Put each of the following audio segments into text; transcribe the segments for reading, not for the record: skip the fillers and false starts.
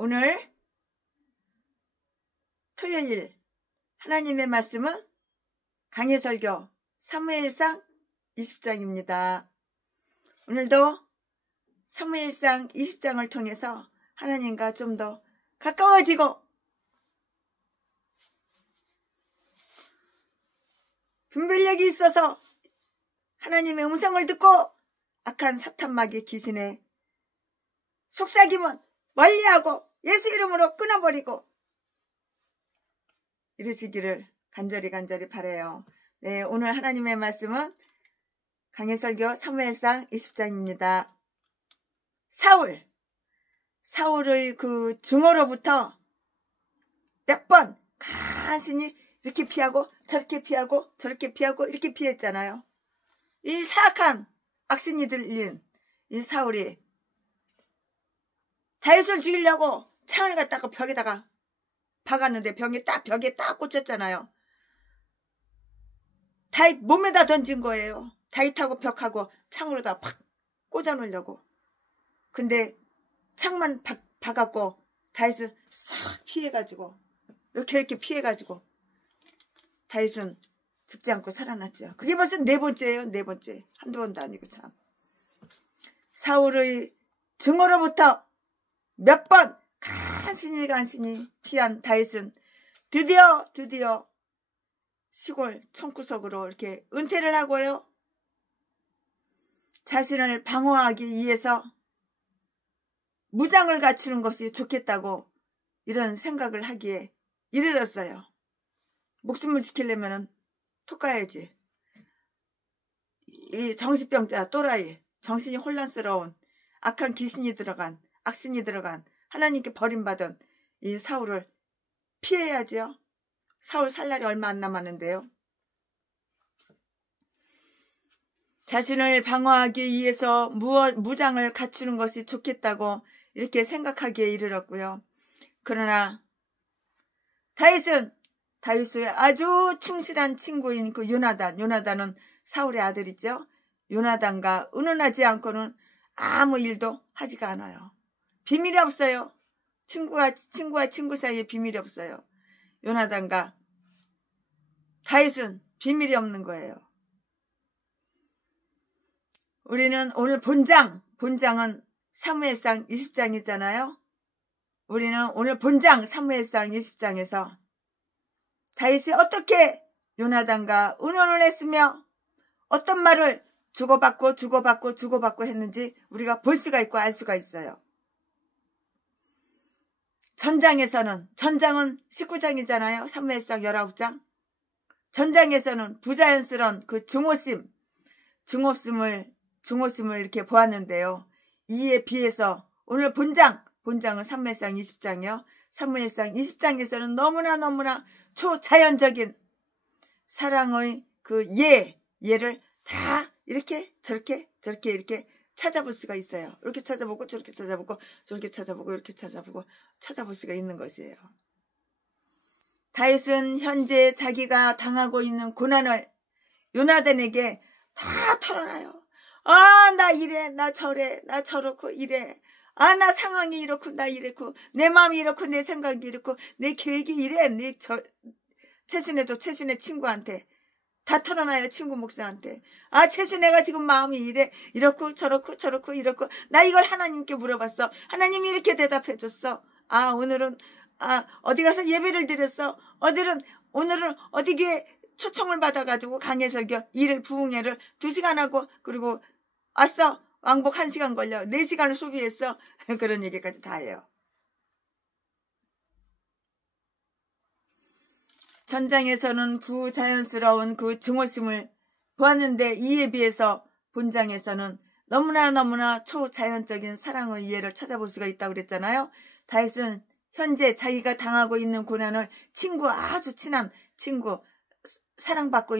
오늘 토요일 하나님의 말씀은 강해설교 사무엘상 20장입니다. 오늘도 사무엘상 20장을 통해서 하나님과 좀 더 가까워지고 분별력이 있어서 하나님의 음성을 듣고 악한 사탄마귀 귀신의 속삭임은 멀리하고 예수 이름으로 끊어버리고 이러시기를 간절히 바라요. 네, 오늘 하나님의 말씀은 강해설교 사무엘상 20장입니다. 사울의 그 증오로부터 몇 번 간신히 이렇게 피하고 저렇게 피하고 저렇게 피하고 이렇게 피했잖아요. 이 사악한 악신이 들린 이 사울이 다윗을 죽이려고 창을 갖다가 벽에다가 박았는데 벽에 딱 꽂혔잖아요. 다윗 몸에다 던진 거예요. 다윗하고 벽하고 창으로다 팍 꽂아놓으려고. 근데 창만 박았고 다윗은 싹 피해가지고 이렇게 피해가지고 다윗은 죽지 않고 살아났죠. 그게 벌써 네 번째예요. 네 번째. 한두 번도 아니고 참. 사울의 증오로부터 몇 번 간신히 피한 다윗은 드디어 시골 총구석으로 이렇게 은퇴를 하고요. 자신을 방어하기 위해서 무장을 갖추는 것이 좋겠다고 이런 생각을 하기에 이르렀어요. 목숨을 지키려면 톡 가야지. 이 정신병자 또라이, 정신이 혼란스러운 악한 귀신이 들어간, 악신이 들어간 하나님께 버림받은 이 사울을 피해야지요. 사울 살 날이 얼마 안 남았는데요. 자신을 방어하기 위해서 무장을 갖추는 것이 좋겠다고 이렇게 생각하기에 이르렀고요. 그러나 다윗의 아주 충실한 친구인 그 요나단은 사울의 아들이죠. 요나단과 의논하지 않고는 아무 일도 하지가 않아요. 비밀이 없어요. 친구와 친구 사이에 비밀이 없어요. 요나단과 다윗은 비밀이 없는 거예요. 우리는 오늘 본장은 사무엘상 20장이잖아요. 우리는 오늘 본장 사무엘상 20장에서 다윗이 어떻게 요나단과 의논을 했으며 어떤 말을 주고받고 했는지 우리가 볼 수가 있고 알 수가 있어요. 전장은 19장이잖아요. 사무엘상 19장. 전장에서는 부자연스러운 그 증오심을 이렇게 보았는데요. 이에 비해서 오늘 본장은 사무엘상 20장이요. 사무엘상 20장에서는 너무나 초자연적인 사랑의 그 예를 다 이렇게 저렇게 찾아볼 수가 있어요. 이렇게 찾아보고 저렇게 찾아보고 저렇게 찾아보고 이렇게 찾아볼 수가 있는 것이에요. 다윗은 현재 자기가 당하고 있는 고난을 요나단에게 다 털어놔요. 나 이래, 나 저래, 나 저렇고 이래. 나 상황이 이렇고 나 이렇고 내 마음이 이렇고 내 생각이 이렇고 내 계획이 이래. 최순의 친구한테 다 털어놔요. 친구 목사한테. 최순애가 지금 마음이 이래. 이렇고 저렇고 이렇고. 나 이걸 하나님께 물어봤어. 하나님이 이렇게 대답해 줬어. 오늘은 어디 가서 예배를 드렸어. 오늘은 어디에 초청을 받아가지고 강해설교 일을 부흥회를 2시간 하고 그리고 왔어. 왕복 1시간 걸려. 4시간을 소비했어. 그런 얘기까지 다 해요. 전장에서는 부자연스러운 그 증오심을 보았는데 이에 비해서 본장에서는 너무나 초자연적인 사랑의 이해를 찾아볼 수가 있다고 그랬잖아요. 다윗은 현재 자기가 당하고 있는 고난을 아주 친한 친구, 사랑하고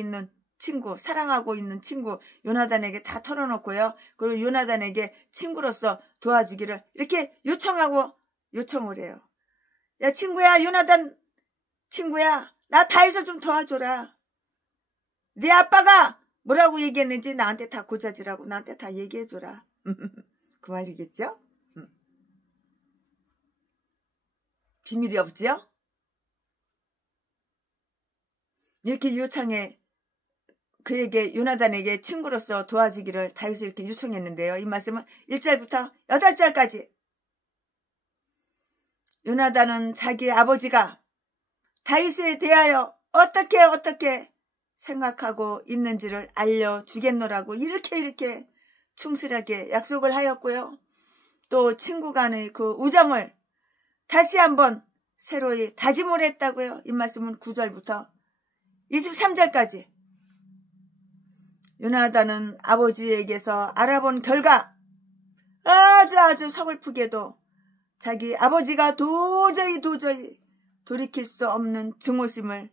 있는 친구 요나단에게 다 털어놓고요. 그리고 요나단에게 친구로서 도와주기를 이렇게 요청을 해요. 야 친구야, 요나단 친구야, 나 다윗을 좀 도와줘라. 네 아빠가 뭐라고 얘기했는지 나한테 다 고자지라고 나한테 다 얘기해줘라. 그 말이겠죠? 비밀이 없지요? 이렇게 요청해 그에게 요나단에게 친구로서 도와주기를 다윗이 이렇게 요청했는데요. 이 말씀은 1절부터 8절까지 요나단은 자기 아버지가 다윗에 대하여 어떻게 생각하고 있는지를 알려주겠노라고 이렇게 충실하게 약속을 하였고요. 또 친구 간의 그 우정을 다시 한번 새로이 다짐을 했다고요. 이 말씀은 9절부터 23절까지 요나단은 아버지에게서 알아본 결과 아주 서글프게도 자기 아버지가 도저히 돌이킬 수 없는 증오심을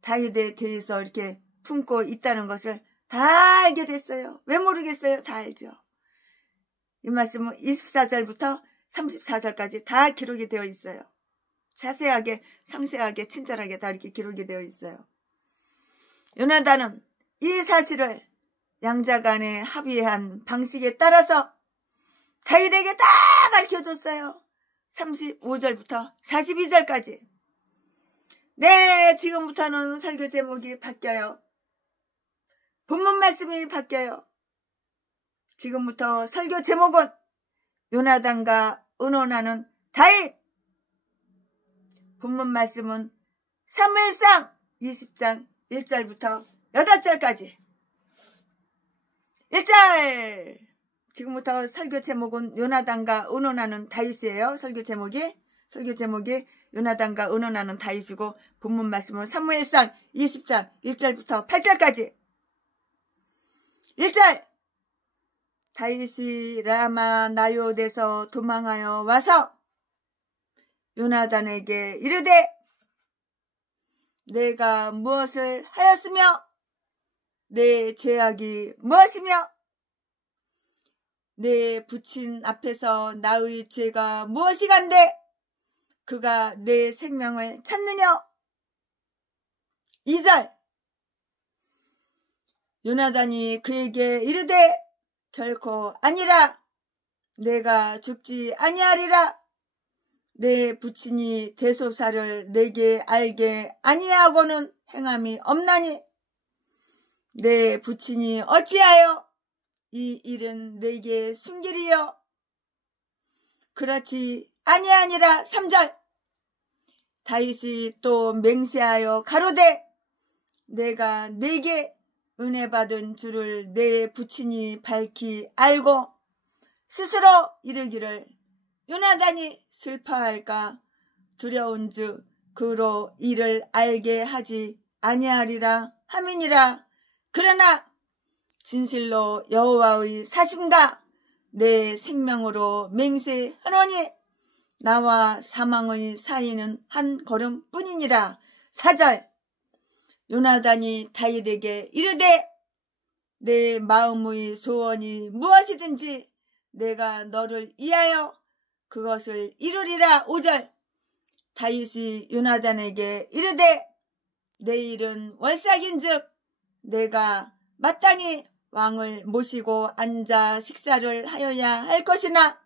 다윗에 대해서 이렇게 품고 있다는 것을 다 알게 됐어요. 왜 모르겠어요? 다 알죠. 이 말씀은 24절부터 34절까지 다 기록이 되어 있어요. 자세하게 상세하게 친절하게 다 이렇게 기록이 되어 있어요. 요나단은 이 사실을 양자간에 합의한 방식에 따라서 다윗에게 다 가르쳐줬어요. 35절부터 42절까지. 네, 지금부터는 설교 제목이 바뀌어요. 본문 말씀이 바뀌어요. 지금부터 설교 제목은 요나단과 의논하는 다윗. 본문 말씀은 사무엘상 20장 1절부터 8절까지. 1절. 지금부터 설교 제목은 요나단과 의논하는 다윗이에요. 설교 제목이 요나단과 의논하는 다윗이고 본문 말씀은 사무엘상 20장 1절부터 8절까지. 1절. 다윗이 라마 나요대에서 도망하여 와서 요나단에게 이르되 내가 무엇을 하였으며 내 죄악이 무엇이며 내 부친 앞에서 나의 죄가 무엇이간데 그가 내 생명을 찾느냐. 2절. 요나단이 그에게 이르되 결코 아니라 내가 죽지 아니하리라. 내 부친이 대소사를 내게 알게 아니하고는 행함이 없나니 내 부친이 어찌하여 이 일은 내게 숨기리요. 그렇지 아니하니라. 3절. 다윗이 또 맹세하여 가로되 내가 네게 은혜 받은 줄을 내 부친이 밝히 알고 스스로 이르기를 요나단이 슬퍼할까 두려운즉 그로 이를 알게 하지 아니하리라 함이니라. 그러나 진실로 여호와의 사심과 내 생명으로 맹세하노니 나와 사망의 사이는 한 걸음뿐이니라. 4절. 요나단이 다윗에게 이르되 내 마음의 소원이 무엇이든지 내가 너를 위하여 그것을 이루리라. 5절. 다윗이 요나단에게 이르되 내일은 월삭인즉 내가 마땅히 왕을 모시고 앉아 식사를 하여야 할 것이나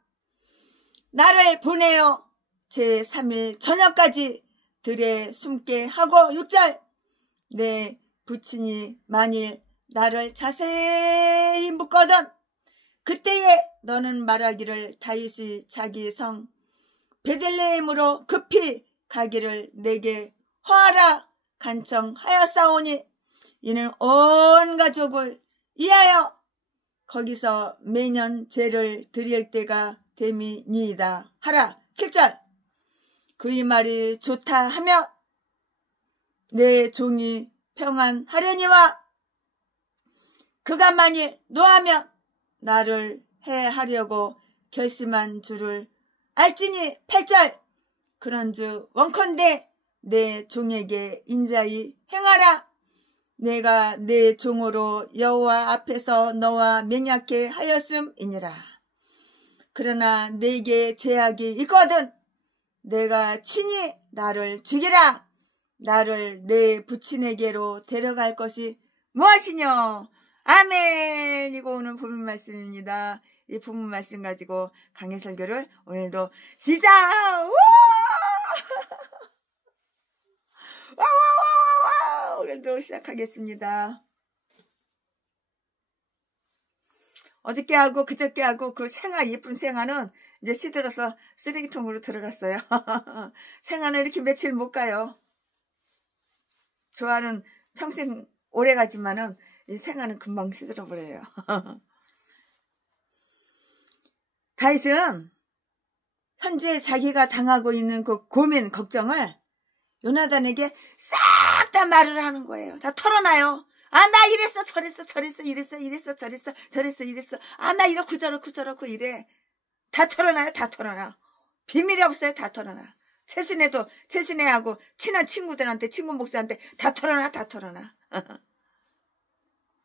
나를 보내어 제3일 저녁까지 들에 숨게 하고. 6절. 내 부친이 만일 나를 자세히 묻거든 그때에 너는 말하기를 다윗이 자기 성 베들레헴으로 급히 가기를 내게 허하라 간청하였사오니 이는 온 가족을 위하여 거기서 매년 제를 드릴 때가 됨이니이다 하라. 7절. 그의 말이 좋다 하며 내 종이 평안하려니와 그가 만일 노하면 나를 해하려고 결심한 줄을 알지니. 8절. 그런즉 원컨대 내 종에게 인자히 행하라. 내가 내 종으로 여호와 앞에서 너와 맹약해 하였음이니라. 그러나 내게 제약이 있거든 내가 친히 나를 죽이라. 나를 내 부친에게로 데려갈 것이 무엇이뇨. 아멘. 이거 오늘 본문 말씀입니다. 이 본문 말씀 가지고 강해 설교를 오늘도 시작. 오늘도 시작하겠습니다. 어저께 하고 그저께 하고 그 생화, 예쁜 생화는 이제 시들어서 쓰레기통으로 들어갔어요. 생화는 이렇게 며칠 못 가요. 좋아하는 평생 오래 가지만은 이 생화는 금방 시들어버려요. 다윗은 현재 자기가 당하고 있는 그 고민, 걱정을 요나단에게 싹 다 말을 하는 거예요. 다 털어놔요. 아, 나 이랬어, 저랬어, 이랬어, 이랬어. 아, 나 이렇고 저렇고 이래. 다 털어놔요, 다 털어놔. 비밀이 없어요, 다 털어놔. 최순애하고 친한 친구들한테, 친구 목사한테 다 털어놔.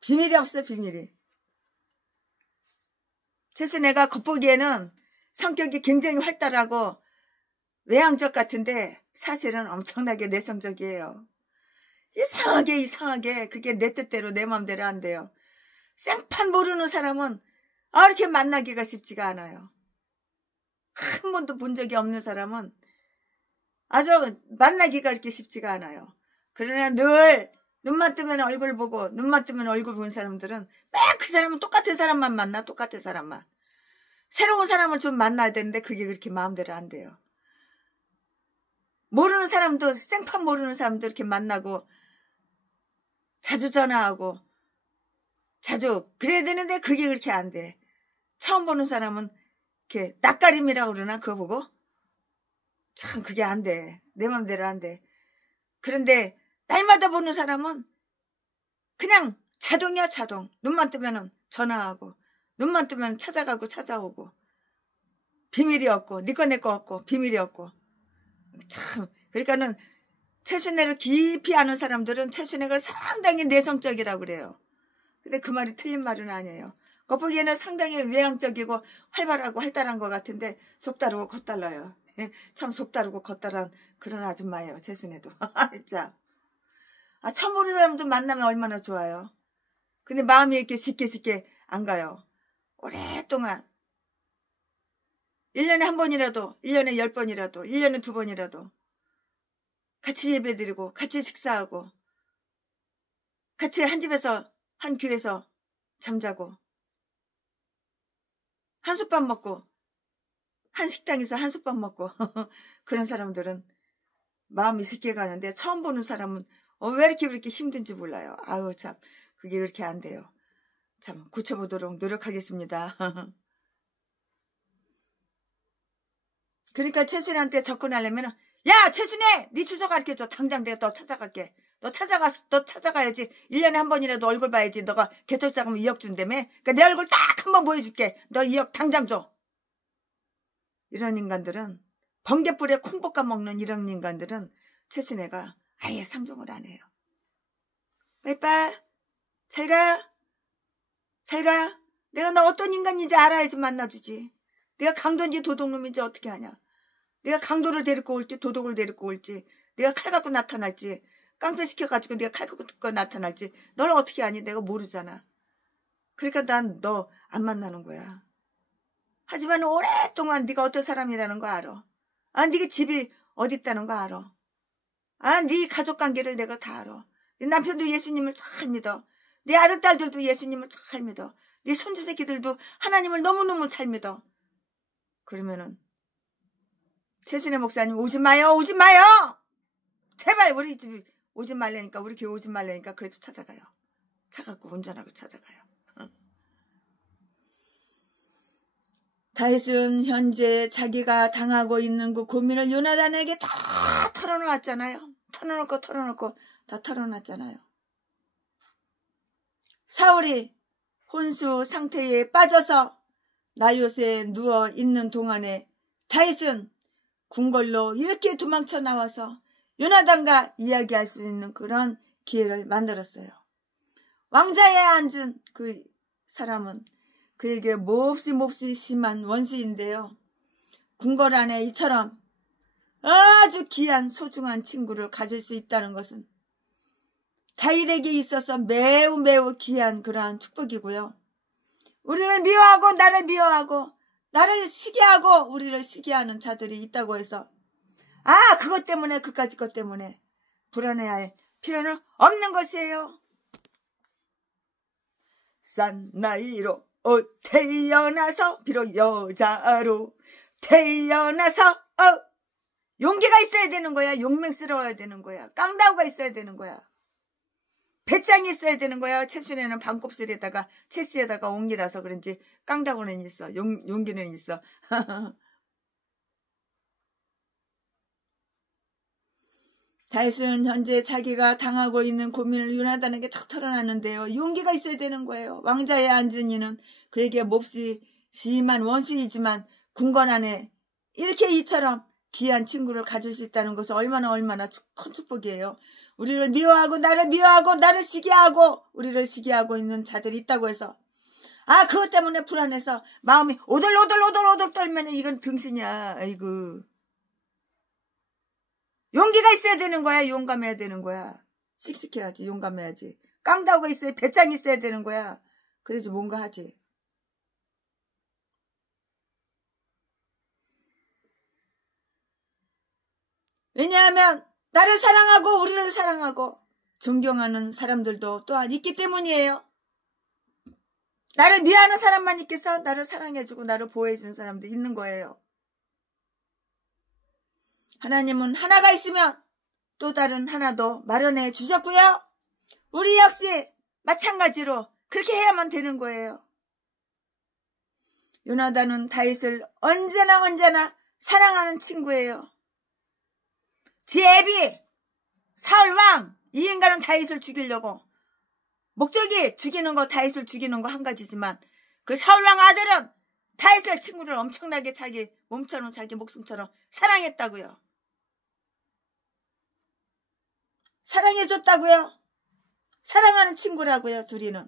비밀이 없어요, 비밀이. 최순애가 겉보기에는 성격이 굉장히 활달하고 외향적 같은데 사실은 엄청나게 내성적이에요. 이상하게 그게 내 뜻대로 내 마음대로 안 돼요. 생판 모르는 사람은 이렇게 만나기가 쉽지가 않아요. 한 번도 본 적이 없는 사람은 아주 만나기가 그렇게 쉽지가 않아요. 그러나 늘 눈만 뜨면 얼굴 보고 눈만 뜨면 얼굴 본 사람들은 매 그 사람은 똑같은 사람만 만나. 똑같은 사람만. 새로운 사람을 좀 만나야 되는데 그게 그렇게 마음대로 안 돼요. 모르는 사람도, 생판 모르는 사람도 이렇게 만나고 자주 전화하고 자주 그래야 되는데 그게 그렇게 안 돼. 처음 보는 사람은 이렇게 낯가림이라고 그러나 그거 보고 참 그게 안 돼. 내 맘대로 안 돼. 그런데 날마다 보는 사람은 그냥 자동이야, 자동. 눈만 뜨면은 전화하고 눈만 뜨면 찾아가고 찾아오고 비밀이 없고 네 거 내 거 없고 비밀이 없고 참. 그러니까는 최순애를 깊이 아는 사람들은 최순애가 상당히 내성적이라고 그래요. 근데 그 말이 틀린 말은 아니에요. 겉보기에는 상당히 외향적이고 활발하고 활달한 것 같은데 속 다르고 겉달라요. 참 속 다르고 겉달한 그런 아줌마예요, 최순애도. 진짜. 처음 보는 사람도 만나면 얼마나 좋아요. 근데 마음이 이렇게 쉽게 안 가요. 오랫동안 1년에 한 번이라도, 1년에 10번이라도, 1년에 2번이라도 같이 예배드리고 같이 식사하고 같이 한 집에서 한 교회에서 잠자고 한솥밥 먹고 한 식당에서 한솥밥 먹고 그런 사람들은 마음이 쉽게 가는데 처음 보는 사람은 왜 이렇게 힘든지 몰라요. 아유 참 그게 그렇게 안 돼요. 참 고쳐보도록 노력하겠습니다. 그러니까 최순애한테 접근하려면 야 최순애 네 주소 가르쳐줘. 당장 내가 너 찾아갈게. 너 찾아가야지. 1년에 한 번이라도 얼굴 봐야지. 너가 개척자금 2억 준다며. 그러니까 내 얼굴 딱 한 번 보여줄게. 너 2억 당장 줘. 이런 인간들은 번개불에 콩 볶아 먹는 이런 인간들은 최순애가 아예 상종을 안 해요. 빠이빠이. 잘 가. 내가 너 어떤 인간인지 알아야지 만나주지. 내가 강도인지 도둑놈인지 어떻게 하냐. 내가 강도를 데리고 올지 도둑을 데리고 올지 내가 칼 갖고 나타날지 깡패 시켜가지고 내가 칼 갖고 나타날지 널 어떻게 아니. 내가 모르잖아. 그러니까 난 너 안 만나는 거야. 하지만 오랫동안 네가 어떤 사람이라는 거 알아. 네가 집이 어디 있다는 거 알아. 네 가족관계를 내가 다 알아. 네 남편도 예수님을 잘 믿어. 네 아들 딸들도 예수님을 잘 믿어. 네 손주 새끼들도 하나님을 너무너무 잘 믿어. 그러면은 최순애 목사님 오지 마요. 제발 우리 집 오지 말라니까 우리 교회 오지 말라니까 그래도 찾아가요. 차 갖고 운전하고 찾아가요. 다윗은 현재 자기가 당하고 있는 그 고민을 요나단에게 다 털어놓았잖아요. 털어놓고 다 털어놨잖아요. 사울이 혼수 상태에 빠져서 나요새에 누워 있는 동안에 다윗은 궁궐로 이렇게 도망쳐 나와서 요나단과 이야기할 수 있는 그런 기회를 만들었어요. 왕자에 앉은 그 사람은 그에게 몹시 심한 원수인데요. 궁궐 안에 이처럼 아주 귀한 소중한 친구를 가질 수 있다는 것은 다윗에게 있어서 매우 귀한 그러한 축복이고요. 우리를 미워하고 나를 시기하고 우리를 시기하는 자들이 있다고 해서 그것 때문에 그까짓 것 때문에 불안해할 필요는 없는 것이에요. 싼 나이로 태어나서 비록 여자로 태어나서 용기가 있어야 되는 거야. 용맹스러워야 되는 거야. 깡다구가 있어야 되는 거야. 배짱이 있어야 되는 거야. 채순이는 반곱슬에다가 채씨에다가 옹기라서 그런지 깡다구는 있어. 용기는 있어. 다윗은 현재 자기가 당하고 있는 고민을 요나단에게 탁 털어놨는데요. 용기가 있어야 되는 거예요. 왕자에 앉은 이는 그에게 몹시 심한 원수이지만 궁궐 안에 이렇게 이처럼 귀한 친구를 가질 수 있다는 것은 얼마나 큰 축복이에요. 우리를 미워하고 나를 시기하고 우리를 시기하고 있는 자들이 있다고 해서 그것 때문에 불안해서 마음이 오돌오돌 떨면 이건 등신이야. 아이고. 용기가 있어야 되는 거야. 용감해야 되는 거야. 씩씩해야지. 용감해야지. 깡다구가 있어야 배짱이 있어야 되는 거야. 그래서 뭔가 하지. 왜냐하면 나를 사랑하고 우리를 사랑하고 존경하는 사람들도 또한 있기 때문이에요. 나를 미워하는 사람만 있겠어? 나를 사랑해주고 나를 보호해주는 사람도 있는 거예요. 하나님은 하나가 있으면 또 다른 하나도 마련해 주셨고요. 우리 역시 마찬가지로 그렇게 해야만 되는 거예요. 요나단은 다윗을 언제나 사랑하는 친구예요. 제비 사울왕 이 인간은 다윗을 죽이려고 목적이 죽이는 거 다윗을 죽이는 거 한 가지지만 그 사울왕 아들은 다윗을 친구를 엄청나게 자기 몸처럼 자기 목숨처럼 사랑했다고요. 사랑해줬다고요. 사랑하는 친구라고요. 둘이는.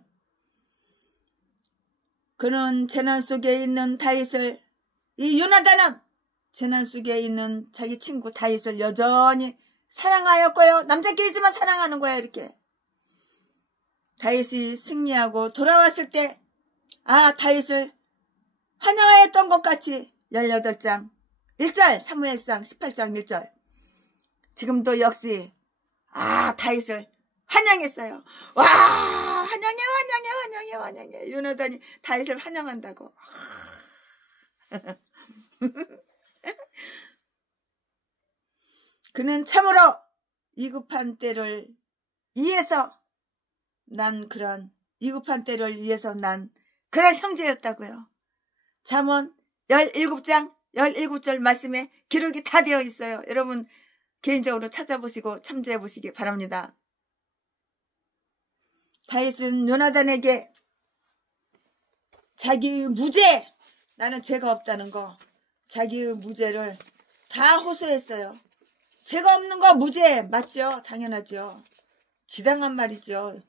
그는 재난 속에 있는 다윗을 이 요나단은 재난 속에 있는 자기 친구 다윗을 여전히 사랑하였고요. 남자끼리지만 사랑하는 거야. 이렇게. 다윗이 승리하고 돌아왔을 때 다윗을 환영하였던 것 같이 18장 1절 사무엘상 18장 1절 지금도 역시 다윗을 환영했어요. 와 환영해. 요나단이 다윗을 환영한다고. 그는 참으로 위급한 때를 위해서 난 그런 형제였다고요. 잠언 17장 17절 말씀에 기록이 다 되어 있어요. 여러분 개인적으로 찾아보시고 참조해 보시기 바랍니다. 다윗은 요나단에게 자기의 무죄, 나는 죄가 없다는 거, 자기의 무죄를 다 호소했어요. 죄가 없는 거 무죄 맞죠? 당연하죠. 지당한 말이죠.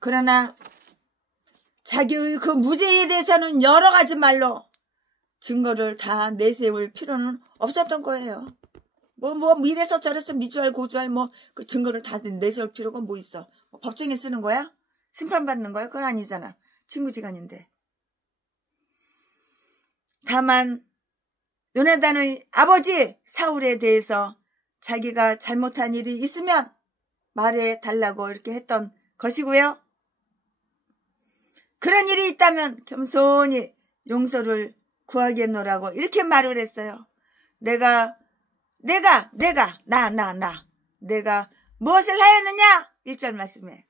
그러나 자기의 그 무죄에 대해서는 여러 가지 말로 증거를 다 내세울 필요는 없었던 거예요. 뭐 이래서 저래서 미주알 고주알 그 증거를 다 내세울 필요가 뭐 있어? 법정에 쓰는 거야? 심판받는 거야? 그건 아니잖아. 친구지간인데. 다만 요나단의 아버지 사울에 대해서 자기가 잘못한 일이 있으면 말해 달라고 이렇게 했던 것이고요. 그런 일이 있다면 겸손히 용서를 구하겠노라고 이렇게 말을 했어요. 내가 무엇을 하였느냐? 1절 말씀에.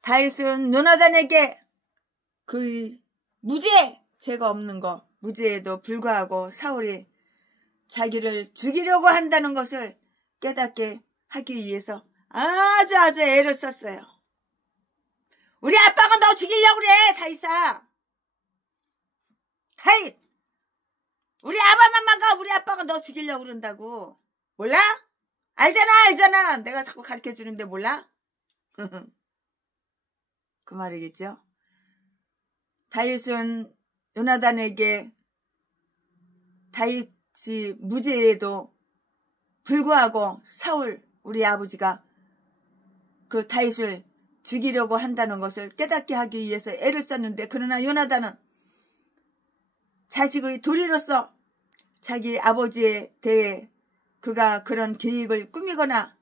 다윗은 요나단에게 그 죄가 없는 거, 무죄에도 불구하고 사울이 자기를 죽이려고 한다는 것을 깨닫게 하기 위해서 아주 애를 썼어요. 우리 아빠가 너 죽이려고 그래, 다윗아. 다윗, 우리 아바마마가 우리 아빠가 너 죽이려고 그런다고. 몰라? 알잖아. 내가 자꾸 가르쳐주는데 몰라? 그 말이겠죠. 다윗은 요나단에게 다윗이 무죄에도 불구하고 사울 우리 아버지가 그 다윗을 죽이려고 한다는 것을 깨닫게 하기 위해서 애를 썼는데, 그러나 요나단은 자식의 도리로서 자기 아버지에 대해 그가 그런 계획을 꾸미거나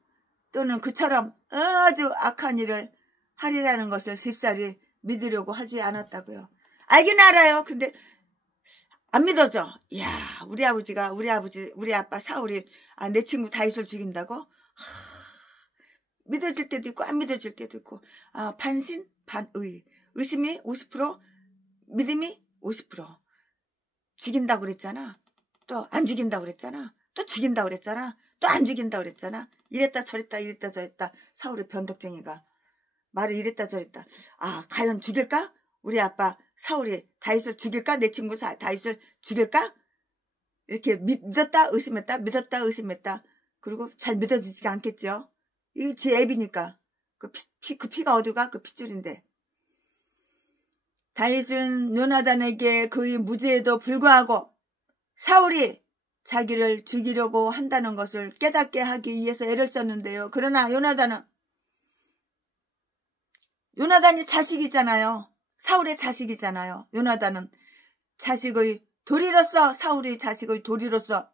또는 그처럼 아주 악한 일을 하리라는 것을 쉽사리 믿으려고 하지 않았다고요. 알긴 알아요. 근데 안 믿어져. 이야, 우리 아빠 사울이 내 친구 다윗을 죽인다고? 믿어질 때도 있고 안 믿어질 때도 있고, 반신 반의, 의심이 50%, 믿음이 50%. 죽인다고 그랬잖아. 또 안 죽인다고 그랬잖아. 또 죽인다고 그랬잖아. 또 안 죽인다고 그랬잖아. 이랬다 저랬다 사울의 변덕쟁이가 말을 이랬다 저랬다. 과연 죽일까? 우리 아빠 사울이 다윗을 죽일까? 내 친구 다윗을 죽일까? 이렇게 믿었다 의심했다, 믿었다 의심했다. 그리고 잘 믿어지지가 않겠죠. 이게 지 애비니까. 그 피가 어디가? 그 핏줄인데. 다윗은 요나단에게 그의 무죄에도 불구하고 사울이 자기를 죽이려고 한다는 것을 깨닫게 하기 위해서 애를 썼는데요. 그러나 요나단이 자식이잖아요. 사울의 자식이잖아요. 요나단은 자식의 도리로서, 사울의 자식의 도리로서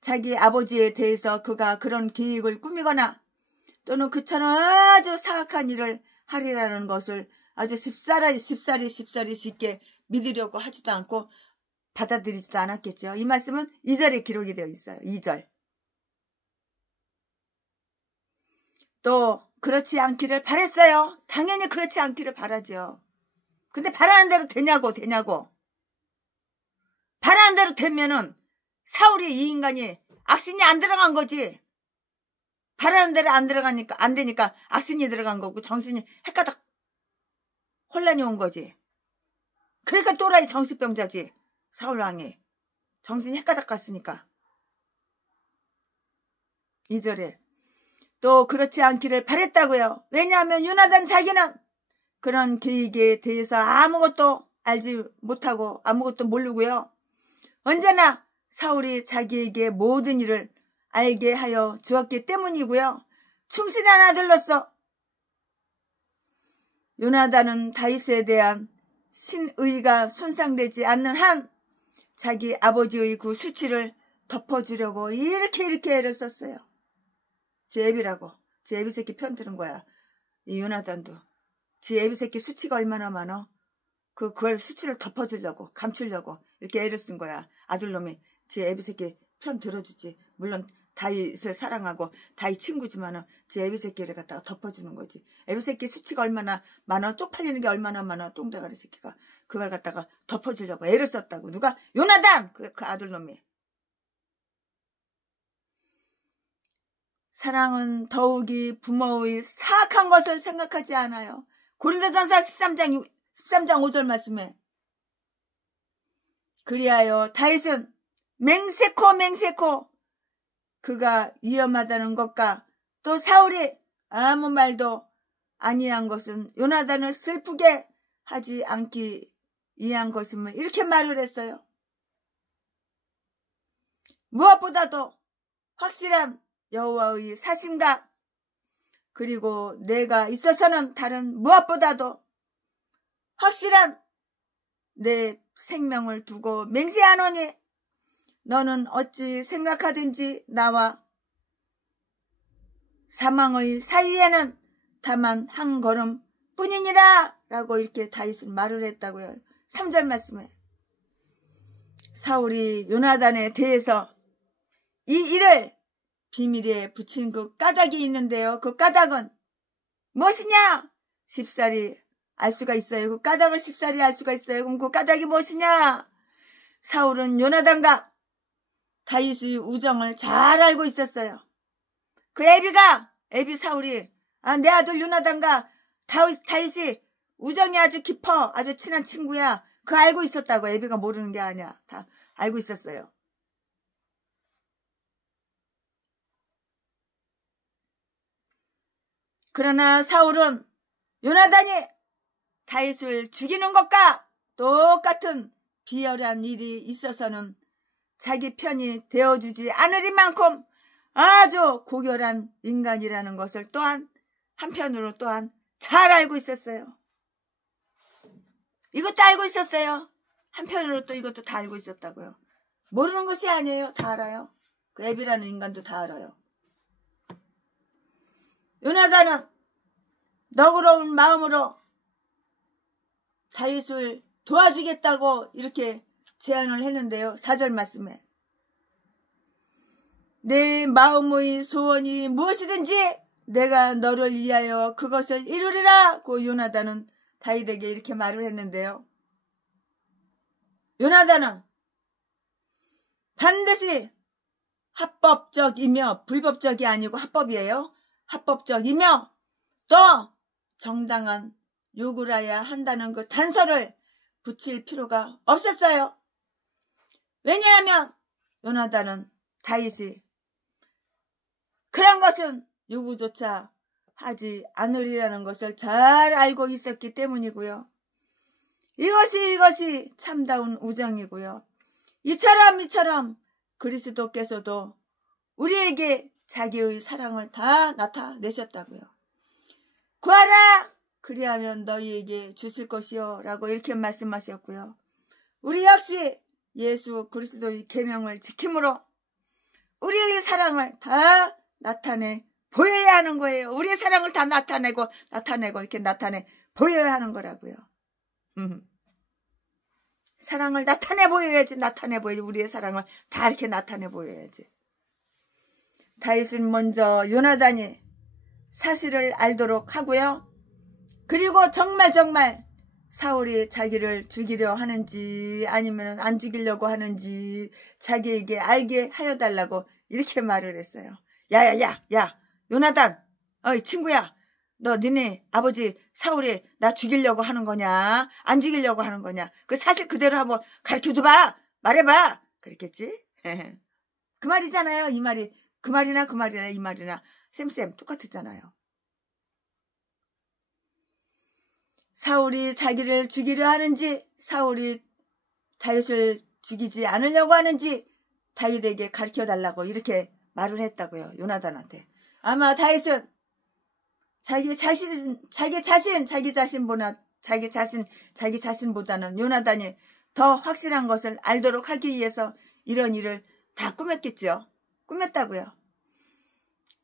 자기 아버지에 대해서 그가 그런 계획을 꾸미거나 또는 그처럼 아주 사악한 일을 하리라는 것을 아주 쉽사리 쉽게 믿으려고 하지도 않고 받아들이지도 않았겠죠. 이 말씀은 2절에 기록이 되어 있어요. 2절. 또 그렇지 않기를 바랬어요. 당연히 그렇지 않기를 바라죠. 근데 바라는 대로 되냐고. 바라는 대로 되면은 사울이 이 인간이 악신이 안 들어간 거지. 바라는 대로 안 되니까 악신이 들어간 거고 정신이 헷가닥 혼란이 온 거지. 그러니까 또라이 정신병자지. 사울왕이 정신이 헷가닥 갔으니까. 2절에 또 그렇지 않기를 바랬다고요. 왜냐하면 요나단 자기는 그런 계획에 대해서 아무것도 알지 못하고 아무것도 모르고요. 언제나 사울이 자기에게 모든 일을 알게 하여 주었기 때문이고요. 충실한 아들로서 요나단은 다윗에 대한 신의가 손상되지 않는 한 자기 아버지의 그 수치를 덮어주려고 이렇게 애를 썼어요. 제 애비라고. 제 애비 새끼 편 들은 거야. 이 요나단도. 제 애비 새끼 수치가 얼마나 많어? 그걸 수치를 덮어주려고, 감추려고 이렇게 애를 쓴 거야. 아들놈이 제 애비 새끼 편 들어주지. 물론 다윗을 사랑하고 다윗 친구지만은 제 애비 새끼를 갖다가 덮어주는 거지. 애비 새끼 수치가 얼마나 많아, 쪽팔리는 게 얼마나 많아, 똥대가리 새끼가. 그걸 갖다가 덮어주려고 애를 썼다고. 누가? 요나단! 그 아들놈이. 사랑은 더욱이 부모의 사악한 것을 생각하지 않아요. 고린도전서 13장 5절 말씀에 그리하여 다윗은 맹세코 그가 위험하다는 것과 또 사울이 아무 말도 아니한 것은 요나단을 슬프게 하지 않기 위한 것임을 이렇게 말을 했어요. 무엇보다도 확실한 여호와의 사심과 그리고 내가 있어서는 다른 무엇보다도 확실한 내 생명을 두고 맹세하노니 너는 어찌 생각하든지 나와 사망의 사이에는 다만 한 걸음 뿐이니라 라고 이렇게 다윗은 말을 했다고요. 3절 말씀에 사울이 요나단에 대해서 이 일을 비밀에 붙인 그 까닭이 있는데요. 그 까닭은 무엇이냐? 쉽사리 알 수가 있어요. 그 까닭을 쉽사리 알 수가 있어요. 그럼 그 까닭이 무엇이냐? 사울은 요나단과 다윗의 우정을 잘 알고 있었어요. 그 애비 사울이 내 아들 요나단과 다윗이 우정이 아주 깊어, 아주 친한 친구야. 그거 알고 있었다고. 애비가 모르는 게 아니야. 다 알고 있었어요. 그러나 사울은 요나단이 다윗을 죽이는 것과 똑같은 비열한 일이 있어서는 자기 편이 되어주지 않으리만큼 아주 고결한 인간이라는 것을 또한 한편으로 또한 잘 알고 있었어요. 이것도 알고 있었어요. 한편으로 또 이것도 다 알고 있었다고요. 모르는 것이 아니에요. 다 알아요. 그 애비라는 인간도 다 알아요. 요나단은 너그러운 마음으로 다윗을 도와주겠다고 이렇게 제안을 했는데요. 4절 말씀에 내 마음의 소원이 무엇이든지 내가 너를 위하여 그것을 이루리라 고 요나단은 다윗에게 이렇게 말을 했는데요. 요나단은 반드시 합법적이며 불법적이 아니고 합법이에요. 합법적이며 또 정당한 요구를 해야 한다는 그 단서를 붙일 필요가 없었어요. 왜냐하면 요나단은 다윗이 그런 것은 요구조차 하지 않으리라는 것을 잘 알고 있었기 때문이고요. 이것이 참다운 우정이고요. 이처럼 그리스도께서도 우리에게 자기의 사랑을 다 나타내셨다고요. 구하라 그리하면 너희에게 주실 것이요 라고 이렇게 말씀하셨고요. 우리 역시 예수 그리스도의 계명을 지킴으로 우리의 사랑을 다 나타내 보여야 하는 거예요. 우리의 사랑을 다 나타내고 이렇게 나타내 보여야 하는 거라고요. 사랑을 나타내 보여야지. 우리의 사랑을 다 이렇게 나타내 보여야지. 다윗은 먼저 요나단이 사실을 알도록 하고요. 그리고 정말 사울이 자기를 죽이려 하는지 아니면 안 죽이려고 하는지 자기에게 알게 하여 달라고 이렇게 말을 했어요. 야 요나단 어이 친구야, 너 니네 아버지 사울이 나 죽이려고 하는 거냐 안 죽이려고 하는 거냐 그 사실 그대로 한번 가르쳐줘봐, 말해봐 그랬겠지. 그 말이잖아요. 이 말이 그 말이나 이 말이나 쌤 똑같았잖아요. 사울이 자기를 죽이려 하는지 자윗을 죽이지 않으려고 하는지 다윗에게 가르쳐달라고 이렇게 말을 했다고요. 요나단한테. 아마 다윗은 자기 자신보다는 요나단이 더 확실한 것을 알도록 하기 위해서 이런 일을 다 꾸몄겠죠. 꾸몄다고요.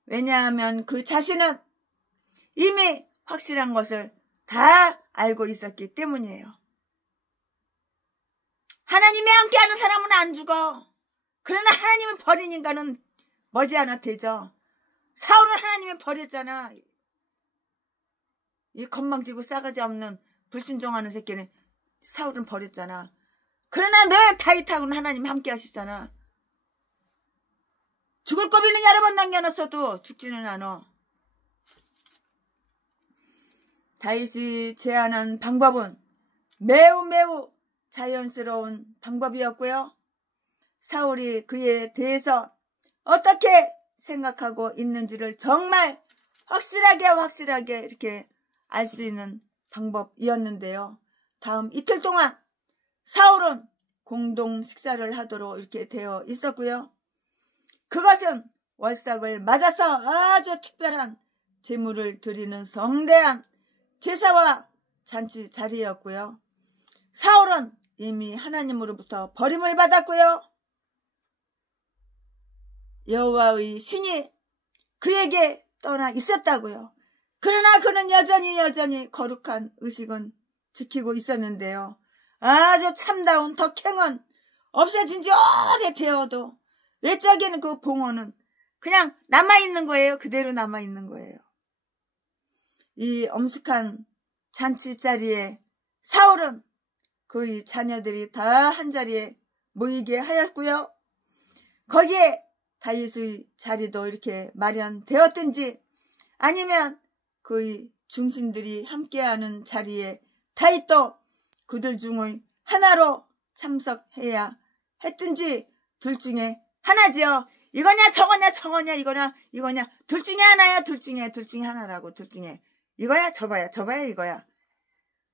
왜냐하면 그 자신은 이미 확실한 것을 다 알고 있었기 때문이에요. 하나님이 함께하는 사람은 안 죽어. 그러나 하나님을 버린 인간은 머지않아 되죠. 사울은 하나님이 버렸잖아. 이 건망지고 싸가지 없는 불순종하는 새끼는 사울은 버렸잖아. 그러나 늘 다윗하고는 하나님 함께 하시잖아. 죽을 고비는 여러 번 남겨놨어도 죽지는 않아. 다윗이 제안한 방법은 매우 자연스러운 방법이었고요. 사울이 그에 대해서 어떻게 생각하고 있는지를 정말 확실하게 이렇게 알 수 있는 방법이었는데요. 다음 이틀 동안 사울은 공동 식사를 하도록 이렇게 되어 있었고요. 그것은 월삭을 맞아서 아주 특별한 제물을 드리는 성대한 제사와 잔치 자리였고요. 사울은 이미 하나님으로부터 버림을 받았고요. 여호와의 신이 그에게 떠나 있었다고요. 그러나 그는 여전히 거룩한 의식은 지키고 있었는데요. 아주 참다운 덕행은 없어진 지 오래되어도 외적인 그 봉헌은 그냥 남아있는 거예요. 그대로 남아있는 거예요. 이 엄숙한 잔치 자리에 사울은 그의 자녀들이 다 한자리에 모이게 하였고요. 거기에 다윗의 자리도 이렇게 마련되었든지 아니면 그의 중신들이 함께하는 자리에 다윗도 그들 중의 하나로 참석해야 했든지 둘 중에 하나지요. 이거냐 저거냐 이거냐 둘 중에 하나야. 둘 중에 하나라고. 둘 중에 이거야 저거야 이거야.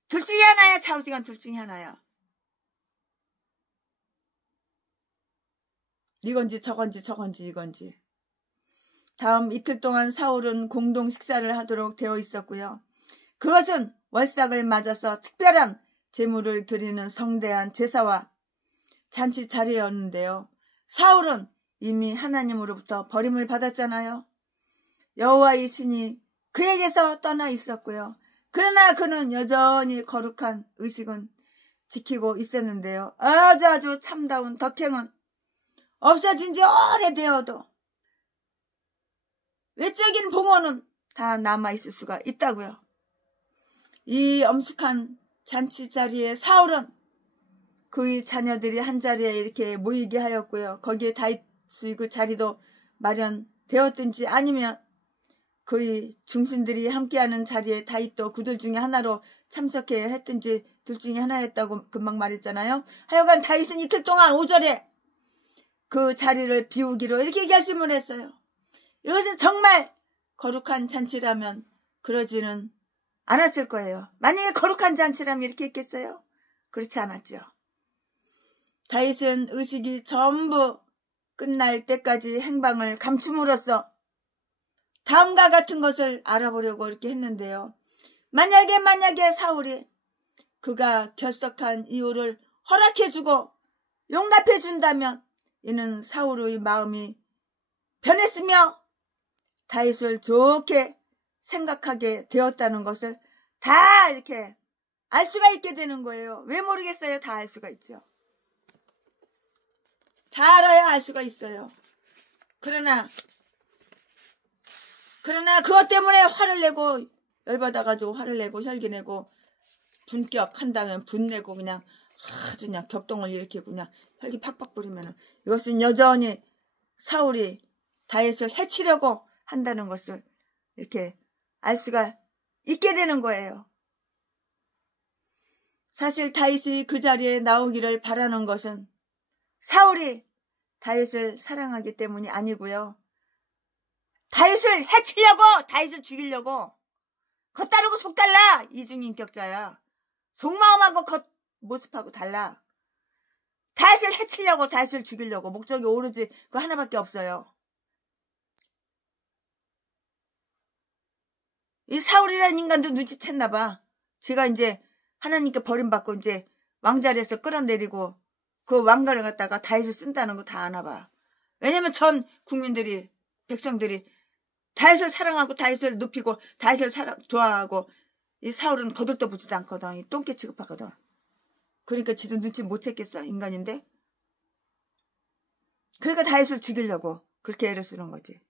둘 중에 하나야. 좌우지간 둘 중에 하나야. 이건지 저건지. 다음 이틀 동안 사울은 공동 식사를 하도록 되어 있었고요. 그것은 월삭을 맞아서 특별한 제물을 드리는 성대한 제사와 잔치 자리였는데요. 사울은 이미 하나님으로부터 버림을 받았잖아요. 여호와의 신이 그에게서 떠나 있었고요. 그러나 그는 여전히 거룩한 의식은 지키고 있었는데요. 아주 참다운 덕행은 없어진 지 오래되어도 외적인 봉헌은 다 남아있을 수가 있다고요. 이 엄숙한 잔치 자리에 사울은 그의 자녀들이 한자리에 이렇게 모이게 하였고요. 거기에 다윗의 그 자리도 마련되었든지 아니면 그의 중신들이 함께하는 자리에 다윗도 그들 중에 하나로 참석해야 했든지 둘 중에 하나였다고 금방 말했잖아요. 하여간 다윗은 이틀 동안 5절에 그 자리를 비우기로 이렇게 결심을 했어요. 이것은 정말 거룩한 잔치라면 그러지는 않았을 거예요. 만약에 거룩한 잔치라면 이렇게 했겠어요? 그렇지 않았죠. 다윗은 의식이 전부 끝날 때까지 행방을 감춤으로써 다음과 같은 것을 알아보려고 이렇게 했는데요. 만약에 사울이 그가 결석한 이유를 허락해주고 용납해준다면 이는 사울의 마음이 변했으며 다윗을 좋게 생각하게 되었다는 것을 다 이렇게 알 수가 있게 되는 거예요. 왜 모르겠어요? 다 알 수가 있죠. 다 알아야 알 수가 있어요. 그러나 그것 때문에 화를 내고 열받아가지고 화를 내고 혈기 내고 분격한다면 분내고 그냥 아주 그냥 격동을 일으키고 그냥 혈기 팍팍 부리면 이것은 여전히 사울이 다윗을 해치려고 한다는 것을 이렇게 알 수가 있게 되는 거예요. 사실 다윗이 그 자리에 나오기를 바라는 것은 사울이 다윗을 사랑하기 때문이 아니고요. 다윗을 해치려고, 다윗을 죽이려고 겉다르고 속달라. 이중인격자야. 속마음하고 겉모습하고 달라. 다윗을 해치려고, 다윗을 죽이려고 목적이 오로지 그 하나밖에 없어요. 이 사울이라는 인간도 눈치챘나 봐. 제가 이제 하나님께 버림받고 이제 왕자리에서 끌어내리고 그 왕가를 갖다가 다윗을 쓴다는 거 다 아나 봐. 왜냐면 전 국민들이, 백성들이 다윗을 사랑하고 다윗을 높이고 다윗을 좋아하고 이 사울은 거들떠 보지도 않거든. 똥개 취급하거든. 그러니까 지도 눈치 못 챘겠어. 인간인데. 그러니까 다윗을 죽이려고 그렇게 애를 쓰는 거지.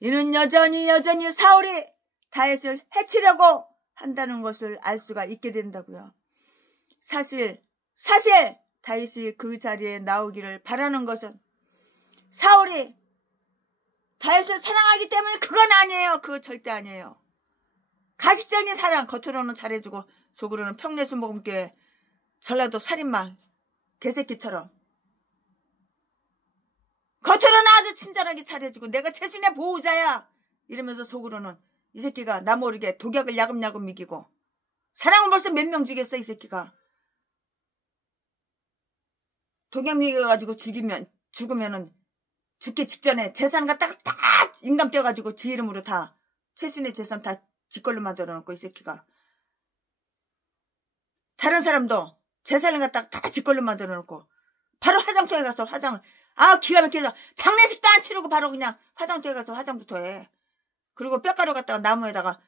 이는 여전히 사울이 다윗을 해치려고 한다는 것을 알 수가 있게 된다고요. 사실 다윗이 그 자리에 나오기를 바라는 것은 사울이 다윗을 사랑하기 때문에 그건 아니에요. 그거 절대 아니에요. 가식적인 사랑, 겉으로는 잘해주고 속으로는 평내수 먹음께 전라도 살인마 개새끼처럼 겉으로는 아주 친절하게 잘해주고 내가 최순의 보호자야 이러면서 속으로는 이 새끼가 나 모르게 독약을 야금야금 미기고 사랑은 벌써 몇 명 죽였어. 이 새끼가 독약 미겨가지고 죽으면은 죽기 직전에 재산 갖다가 다 인감 떼가지고 지 이름으로 다 최순의 재산 다 지 걸로 만들어 놓고 이 새끼가 다른 사람도 재산을 갖다가 다 지 걸로 만들어 놓고 바로 화장터에 가서 화장을 기가 막혀서 장례식도 안 치르고 바로 그냥 화장터에 가서 화장부터 해. 그리고 뼈가루 갖다가